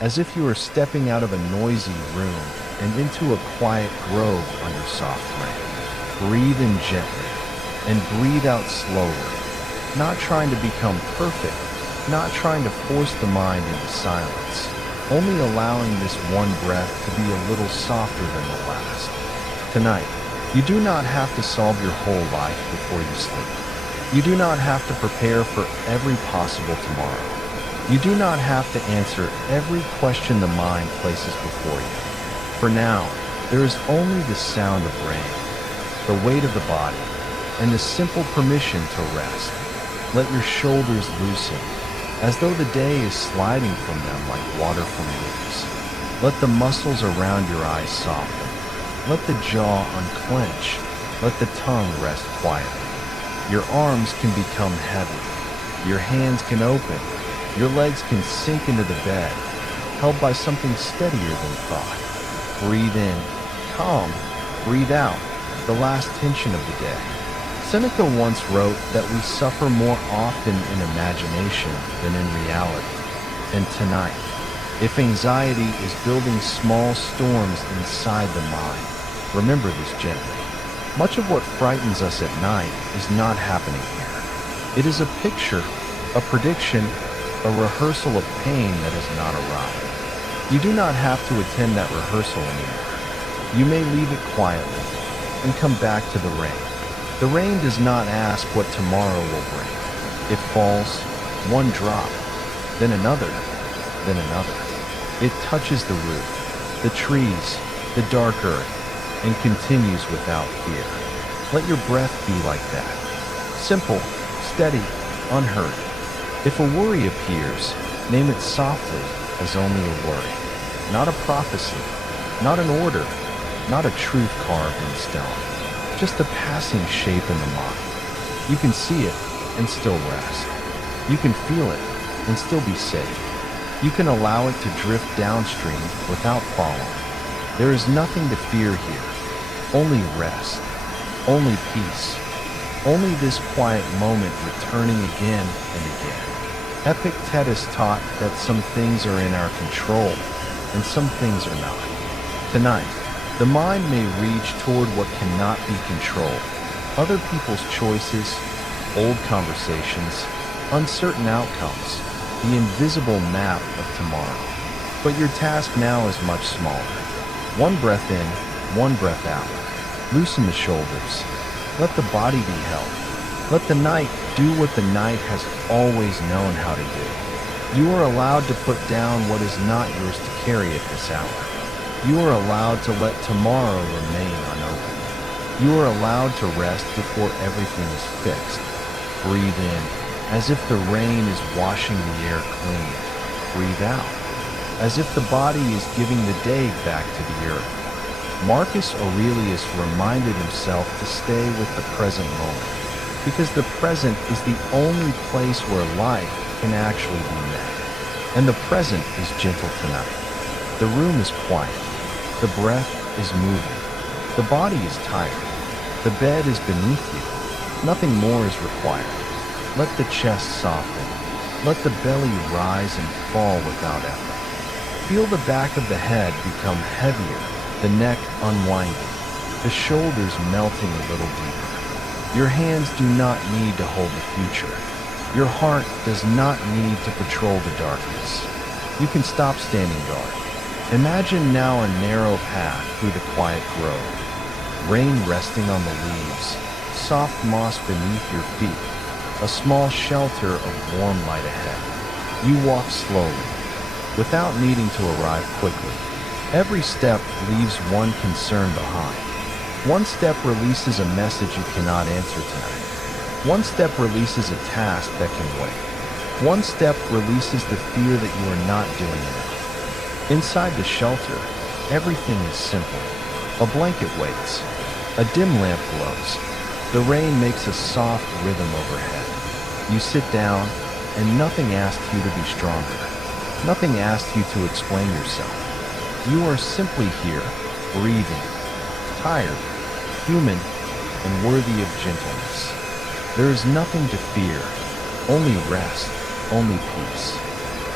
as if you are stepping out of a noisy room and into a quiet grove under soft rain. Breathe in gently and breathe out slowly, not trying to become perfect, not trying to force the mind into silence, only allowing this one breath to be a little softer than the last. Tonight, you do not have to solve your whole life before you sleep. You do not have to prepare for every possible tomorrow. You do not have to answer every question the mind places before you. For now, there is only the sound of rain, the weight of the body, and the simple permission to rest. Let your shoulders loosen, as though the day is sliding from them like water from leaves. Let the muscles around your eyes soften. Let the jaw unclench. Let the tongue rest quietly. Your arms can become heavy. Your hands can open. Your legs can sink into the bed, held by something steadier than thought. Breathe in, calm. Breathe out, the last tension of the day. Seneca once wrote that we suffer more often in imagination than in reality. And tonight, if anxiety is building small storms inside the mind, remember this gently. Much of what frightens us at night is not happening here. It is a picture, a prediction, a rehearsal of pain that has not arrived. You do not have to attend that rehearsal anymore. You may leave it quietly and come back to the rain. The rain does not ask what tomorrow will bring. It falls, one drop, then another, then another. It touches the roof, the trees, the dark earth, and continues without fear. Let your breath be like that. Simple, steady, unhurt. If a worry appears, name it softly as only a worry. Not a prophecy, not an order, not a truth carved in stone. Just a passing shape in the mind. You can see it and still rest. You can feel it and still be safe. You can allow it to drift downstream without following. There is nothing to fear here. Only rest. Only peace. Only this quiet moment returning again and again. Epictetus taught that some things are in our control and some things are not. Tonight, the mind may reach toward what cannot be controlled. Other people's choices, old conversations, uncertain outcomes, the invisible map of tomorrow. But your task now is much smaller. One breath in, one breath out. Loosen the shoulders. Let the body be held. Let the night do what the night has always known how to do. You are allowed to put down what is not yours to carry at this hour. You are allowed to let tomorrow remain unopened. You are allowed to rest before everything is fixed. Breathe in, as if the rain is washing the air clean. Breathe out, as if the body is giving the day back to the earth. Marcus Aurelius reminded himself to stay with the present moment, because the present is the only place where life can actually be met. And the present is gentle tonight. The room is quiet. The breath is moving. The body is tired. The bed is beneath you. Nothing more is required. Let the chest soften. Let the belly rise and fall without effort. Feel the back of the head become heavier, the neck unwinding, the shoulders melting a little deeper. Your hands do not need to hold the future. Your heart does not need to patrol the darkness. You can stop standing guard. Imagine now a narrow path through the quiet grove. Rain resting on the leaves, soft moss beneath your feet, a small shelter of warm light ahead. You walk slowly, without needing to arrive quickly. Every step leaves one concern behind. One step releases a message you cannot answer tonight. One step releases a task that can wait. One step releases the fear that you are not doing enough. Inside the shelter, everything is simple. A blanket waits. A dim lamp glows. The rain makes a soft rhythm overhead. You sit down, and nothing asks you to be stronger. Nothing asks you to explain yourself. You are simply here, breathing, tired, human, and worthy of gentleness. There is nothing to fear, only rest, only peace.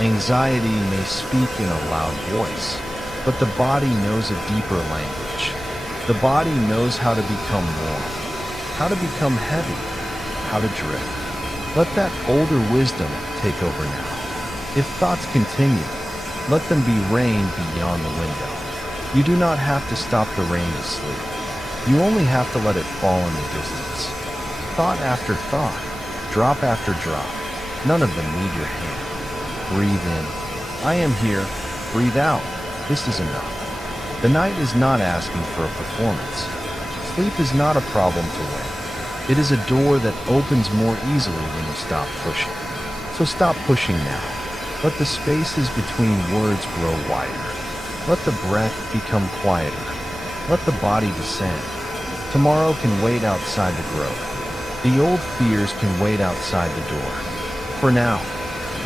Anxiety may speak in a loud voice, but the body knows a deeper language. The body knows how to become warm, how to become heavy, how to drift. Let that older wisdom take over now. If thoughts continue, let them be rain beyond the window. You do not have to stop the rain to sleep. You only have to let it fall in the distance. Thought after thought, drop after drop, none of them need your hand. Breathe in. I am here. Breathe out. This is enough. The night is not asking for a performance. Sleep is not a problem to win. It is a door that opens more easily when you stop pushing. So stop pushing now. Let the spaces between words grow wider. Let the breath become quieter. Let the body descend. Tomorrow can wait outside the grove. The old fears can wait outside the door. For now,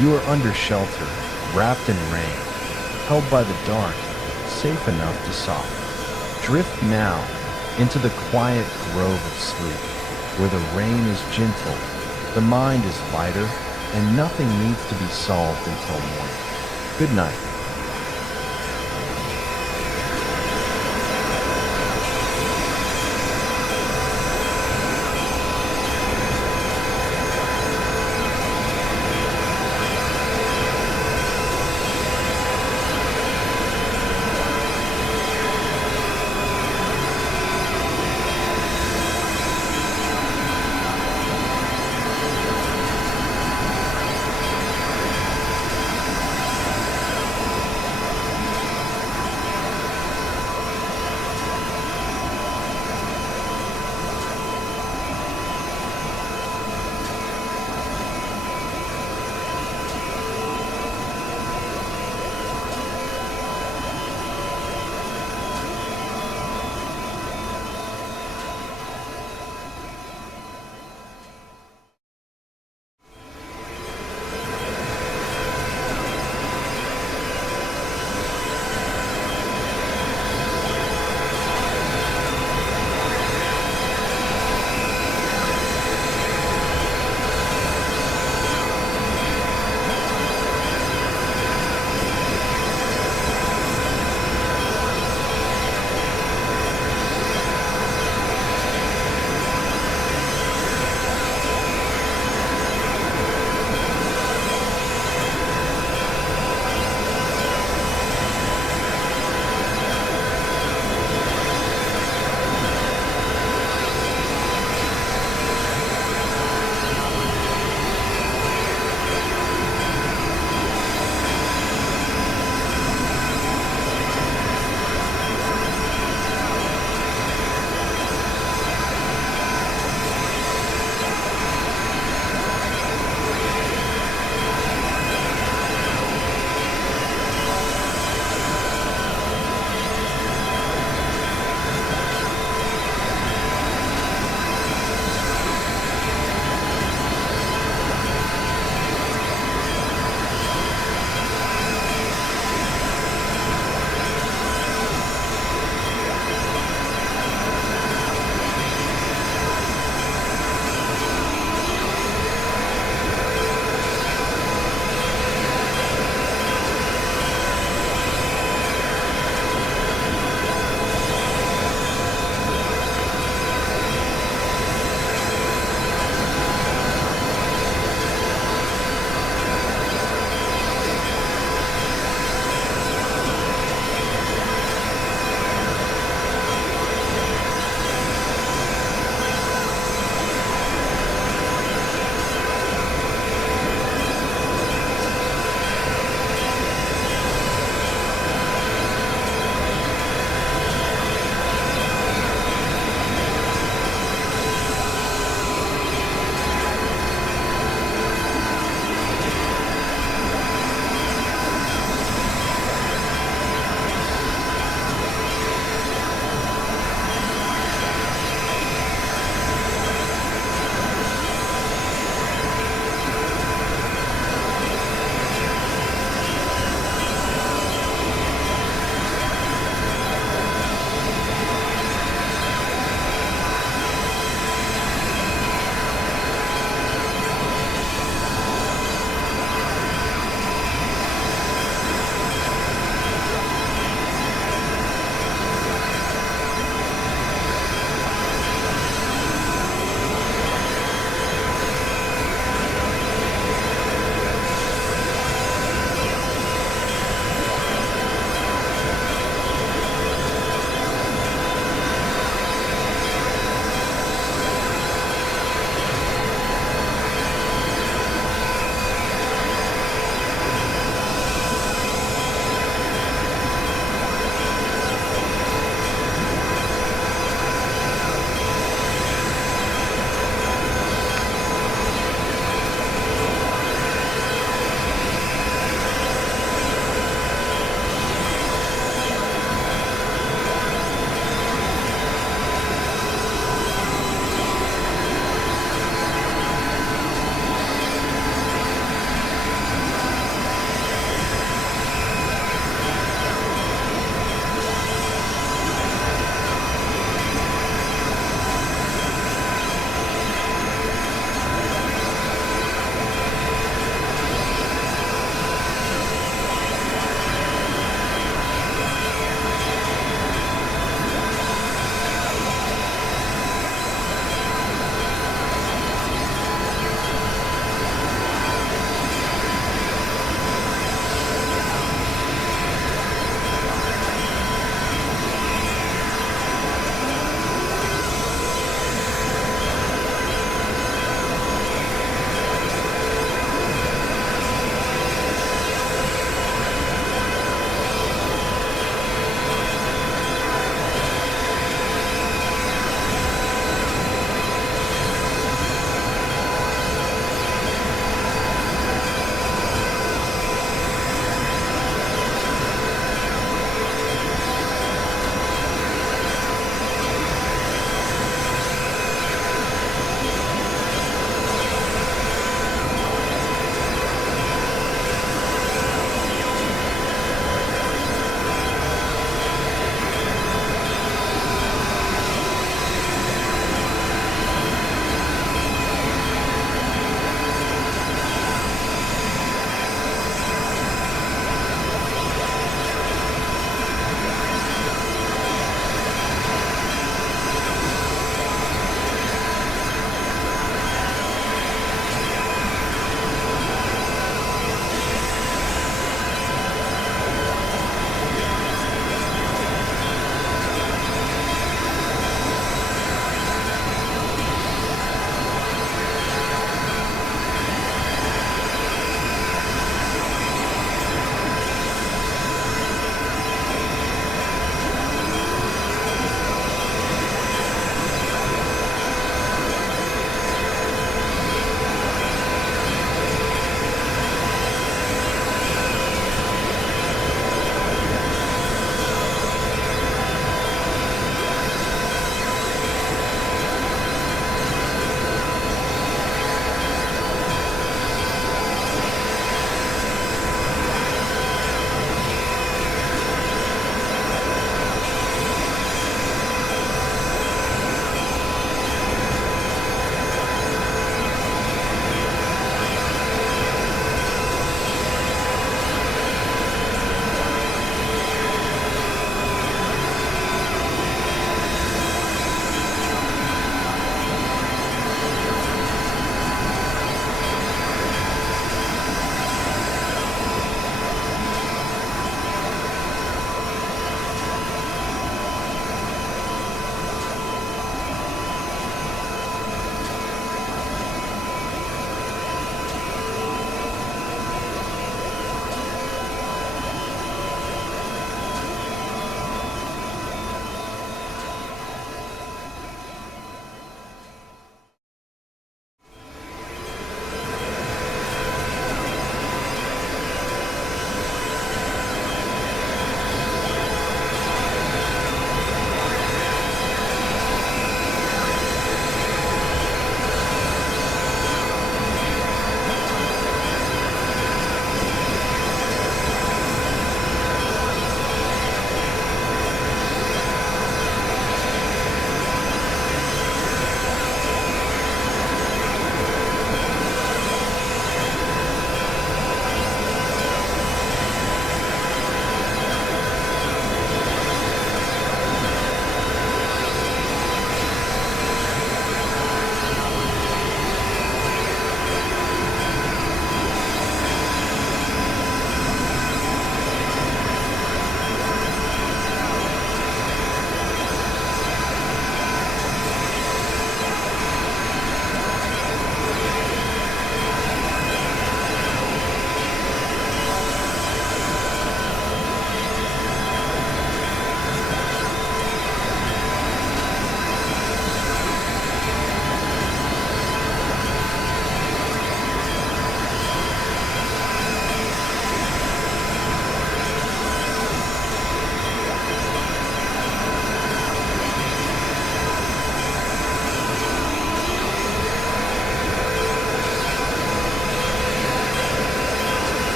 you are under shelter, wrapped in rain, held by the dark, safe enough to soften. Drift now into the quiet grove of sleep, where the rain is gentle, the mind is lighter, and nothing needs to be solved until morning. Good night.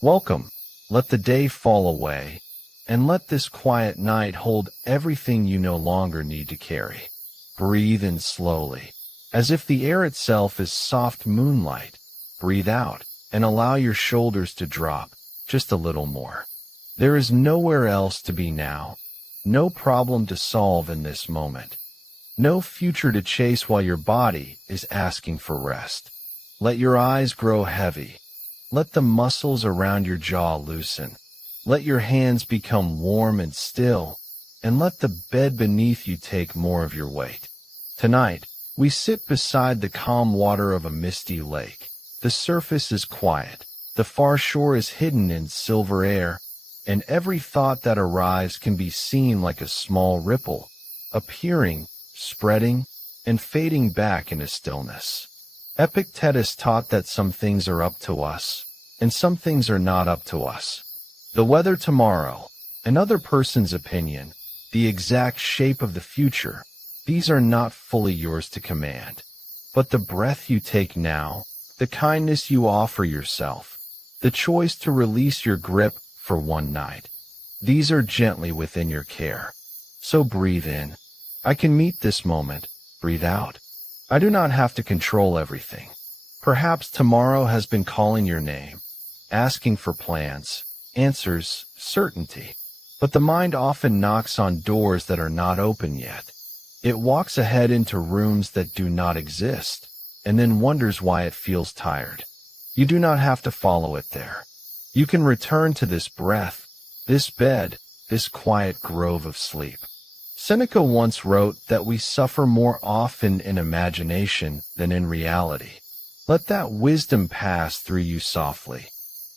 Welcome. Let the day fall away, and let this quiet night hold everything you no longer need to carry. Breathe in slowly, as if the air itself is soft moonlight. Breathe out, and allow your shoulders to drop just a little more. There is nowhere else to be now, no problem to solve in this moment, no future to chase while your body is asking for rest. Let your eyes grow heavy. Let the muscles around your jaw loosen. Let your hands become warm and still, and let the bed beneath you take more of your weight. Tonight, we sit beside the calm water of a misty lake. The surface is quiet, the far shore is hidden in silver air, and every thought that arrives can be seen like a small ripple, appearing, spreading, and fading back into stillness. Epictetus taught that some things are up to us, and some things are not up to us. The weather tomorrow, another person's opinion, the exact shape of the future, these are not fully yours to command. But the breath you take now, the kindness you offer yourself, the choice to release your grip for one night, these are gently within your care. So breathe in. I can meet this moment. Breathe out. I do not have to control everything. Perhaps tomorrow has been calling your name, asking for plans, answers, certainty. But the mind often knocks on doors that are not open yet. It walks ahead into rooms that do not exist, and then wonders why it feels tired. You do not have to follow it there. You can return to this breath, this bed, this quiet grove of sleep. Seneca once wrote that we suffer more often in imagination than in reality. Let that wisdom pass through you softly,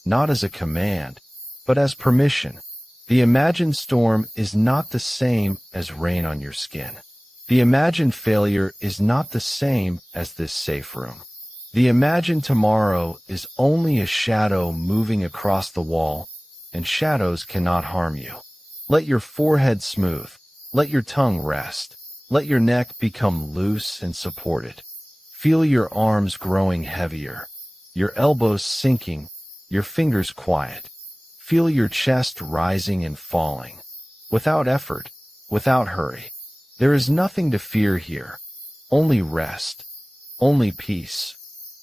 not as a command, but as permission. The imagined storm is not the same as rain on your skin. The imagined failure is not the same as this safe room. The imagined tomorrow is only a shadow moving across the wall, and shadows cannot harm you. Let your forehead smooth. Let your tongue rest. Let your neck become loose and supported. Feel your arms growing heavier, your elbows sinking, your fingers quiet. Feel your chest rising and falling, without effort, without hurry. There is nothing to fear here, only rest, only peace,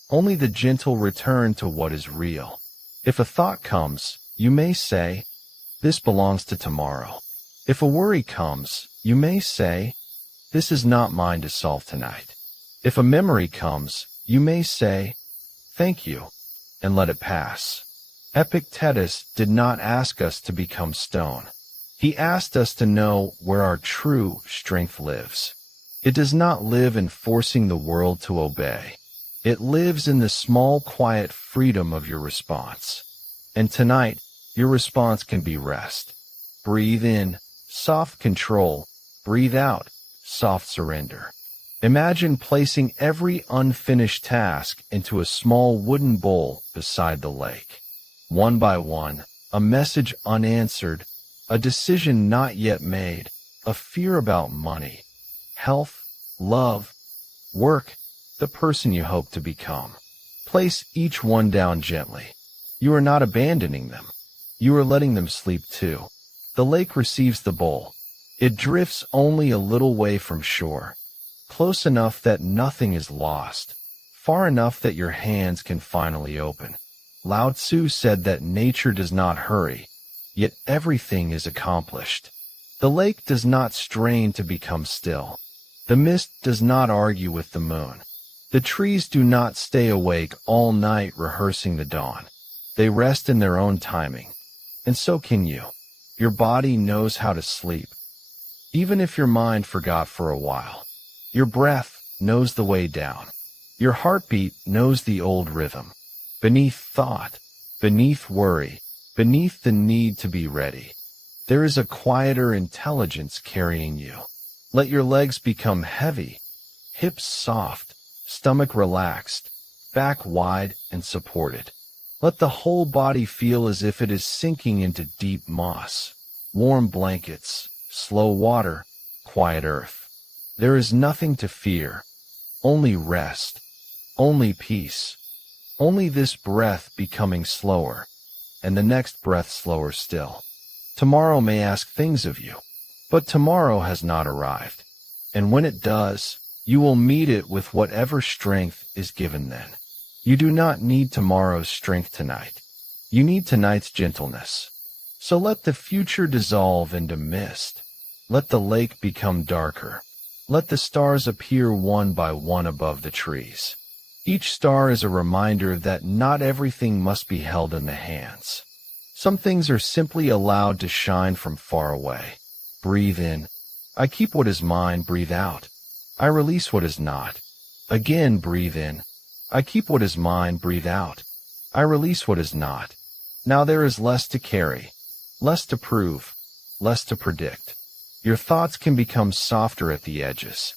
only the gentle return to what is real. If a thought comes, you may say, "This belongs to tomorrow." If a worry comes, you may say, "This is not mine to solve tonight." If a memory comes, you may say, "Thank you," and let it pass. Epictetus did not ask us to become stone. He asked us to know where our true strength lives. It does not live in forcing the world to obey. It lives in the small, quiet freedom of your response. And tonight, your response can be rest. Breathe in, soft control. Breathe out, soft surrender. Imagine placing every unfinished task into a small wooden bowl beside the lake. One by one, a message unanswered, a decision not yet made, a fear about money, health, love, work, the person you hope to become. Place each one down gently. You are not abandoning them. You are letting them sleep too. The lake receives the bowl. It drifts only a little way from shore, close enough that nothing is lost, far enough that your hands can finally open. Lao Tzu said that nature does not hurry, yet everything is accomplished. The lake does not strain to become still. The mist does not argue with the moon. The trees do not stay awake all night rehearsing the dawn. They rest in their own timing. And so can you. Your body knows how to sleep, even if your mind forgot for a while. Your breath knows the way down. Your heartbeat knows the old rhythm. Beneath thought, beneath worry, beneath the need to be ready, there is a quieter intelligence carrying you. Let your legs become heavy, hips soft, stomach relaxed, back wide and supported. Let the whole body feel as if it is sinking into deep moss. Warm blankets, slow water, quiet earth. There is nothing to fear, only rest, only peace, only this breath becoming slower, and the next breath slower still. Tomorrow may ask things of you, but tomorrow has not arrived. And when it does, you will meet it with whatever strength is given then. You do not need tomorrow's strength tonight. You need tonight's gentleness. So let the future dissolve into mist. Let the lake become darker. Let the stars appear one by one above the trees. Each star is a reminder that not everything must be held in the hands. Some things are simply allowed to shine from far away. Breathe in. I keep what is mine, breathe out. I release what is not. Again, breathe in. I keep what is mine, breathe out. I release what is not. Now there is less to carry, less to prove, less to predict. Your thoughts can become softer at the edges.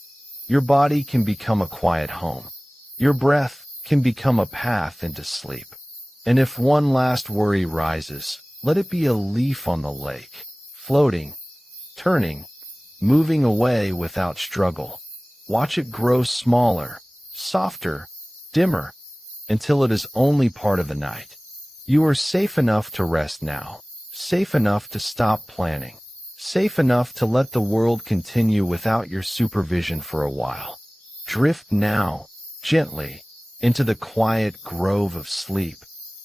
Your body can become a quiet home. Your breath can become a path into sleep. And if one last worry rises, let it be a leaf on the lake, floating, turning, moving away without struggle. Watch it grow smaller, softer, dimmer, until it is only part of the night. You are safe enough to rest now, safe enough to stop planning, safe enough to let the world continue without your supervision for a while. Drift now, gently, into the quiet grove of sleep,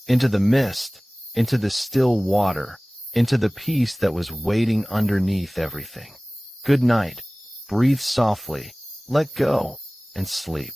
into the mist, into the still water, into the peace that was waiting underneath everything. Good night. Breathe softly, let go, and sleep.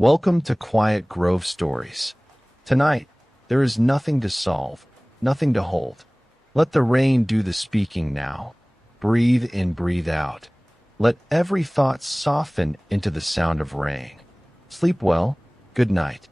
Welcome to Quiet Grove Stories. Tonight, there is nothing to solve, nothing to hold. Let the rain do the speaking now. Breathe in, breathe out. Let every thought soften into the sound of rain. Sleep well. Good night.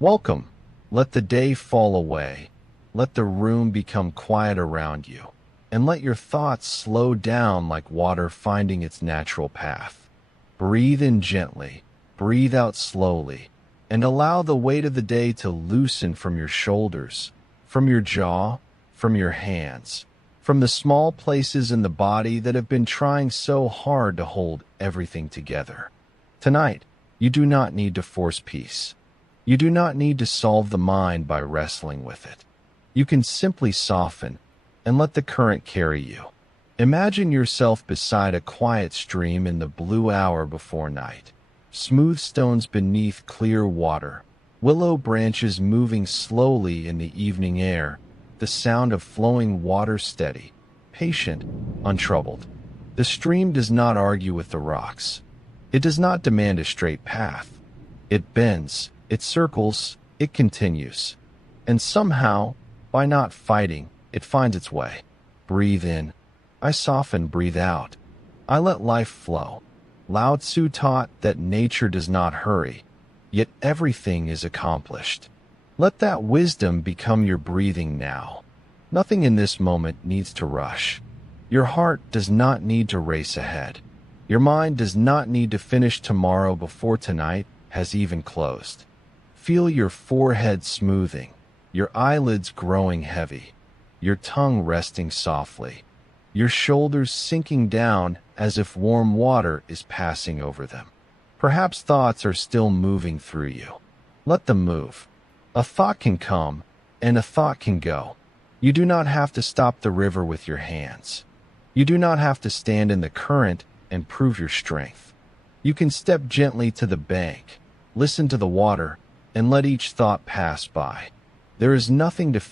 Welcome. Let the day fall away. Let the room become quiet around you. And let your thoughts slow down like water finding its natural path. Breathe in gently. Breathe out slowly. And allow the weight of the day to loosen from your shoulders, from your jaw, from your hands, from the small places in the body that have been trying so hard to hold everything together. Tonight, you do not need to force peace. You do not need to solve the mind by wrestling with it. You can simply soften and let the current carry you. Imagine yourself beside a quiet stream in the blue hour before night. Smooth stones beneath clear water, willow branches moving slowly in the evening air, the sound of flowing water steady, patient, untroubled. The stream does not argue with the rocks. It does not demand a straight path. It bends, it circles, it continues. And somehow, by not fighting, it finds its way. Breathe in. I soften, breathe out. I let life flow. Lao Tzu taught that nature does not hurry, yet everything is accomplished. Let that wisdom become your breathing now. Nothing in this moment needs to rush. Your heart does not need to race ahead. Your mind does not need to finish tomorrow before tonight has even closed. Feel your forehead smoothing, your eyelids growing heavy, your tongue resting softly, your shoulders sinking down as if warm water is passing over them. Perhaps thoughts are still moving through you. Let them move. A thought can come, and a thought can go. You do not have to stop the river with your hands. You do not have to stand in the current and prove your strength. You can step gently to the bank, listen to the water, and let each thought pass by. There is nothing to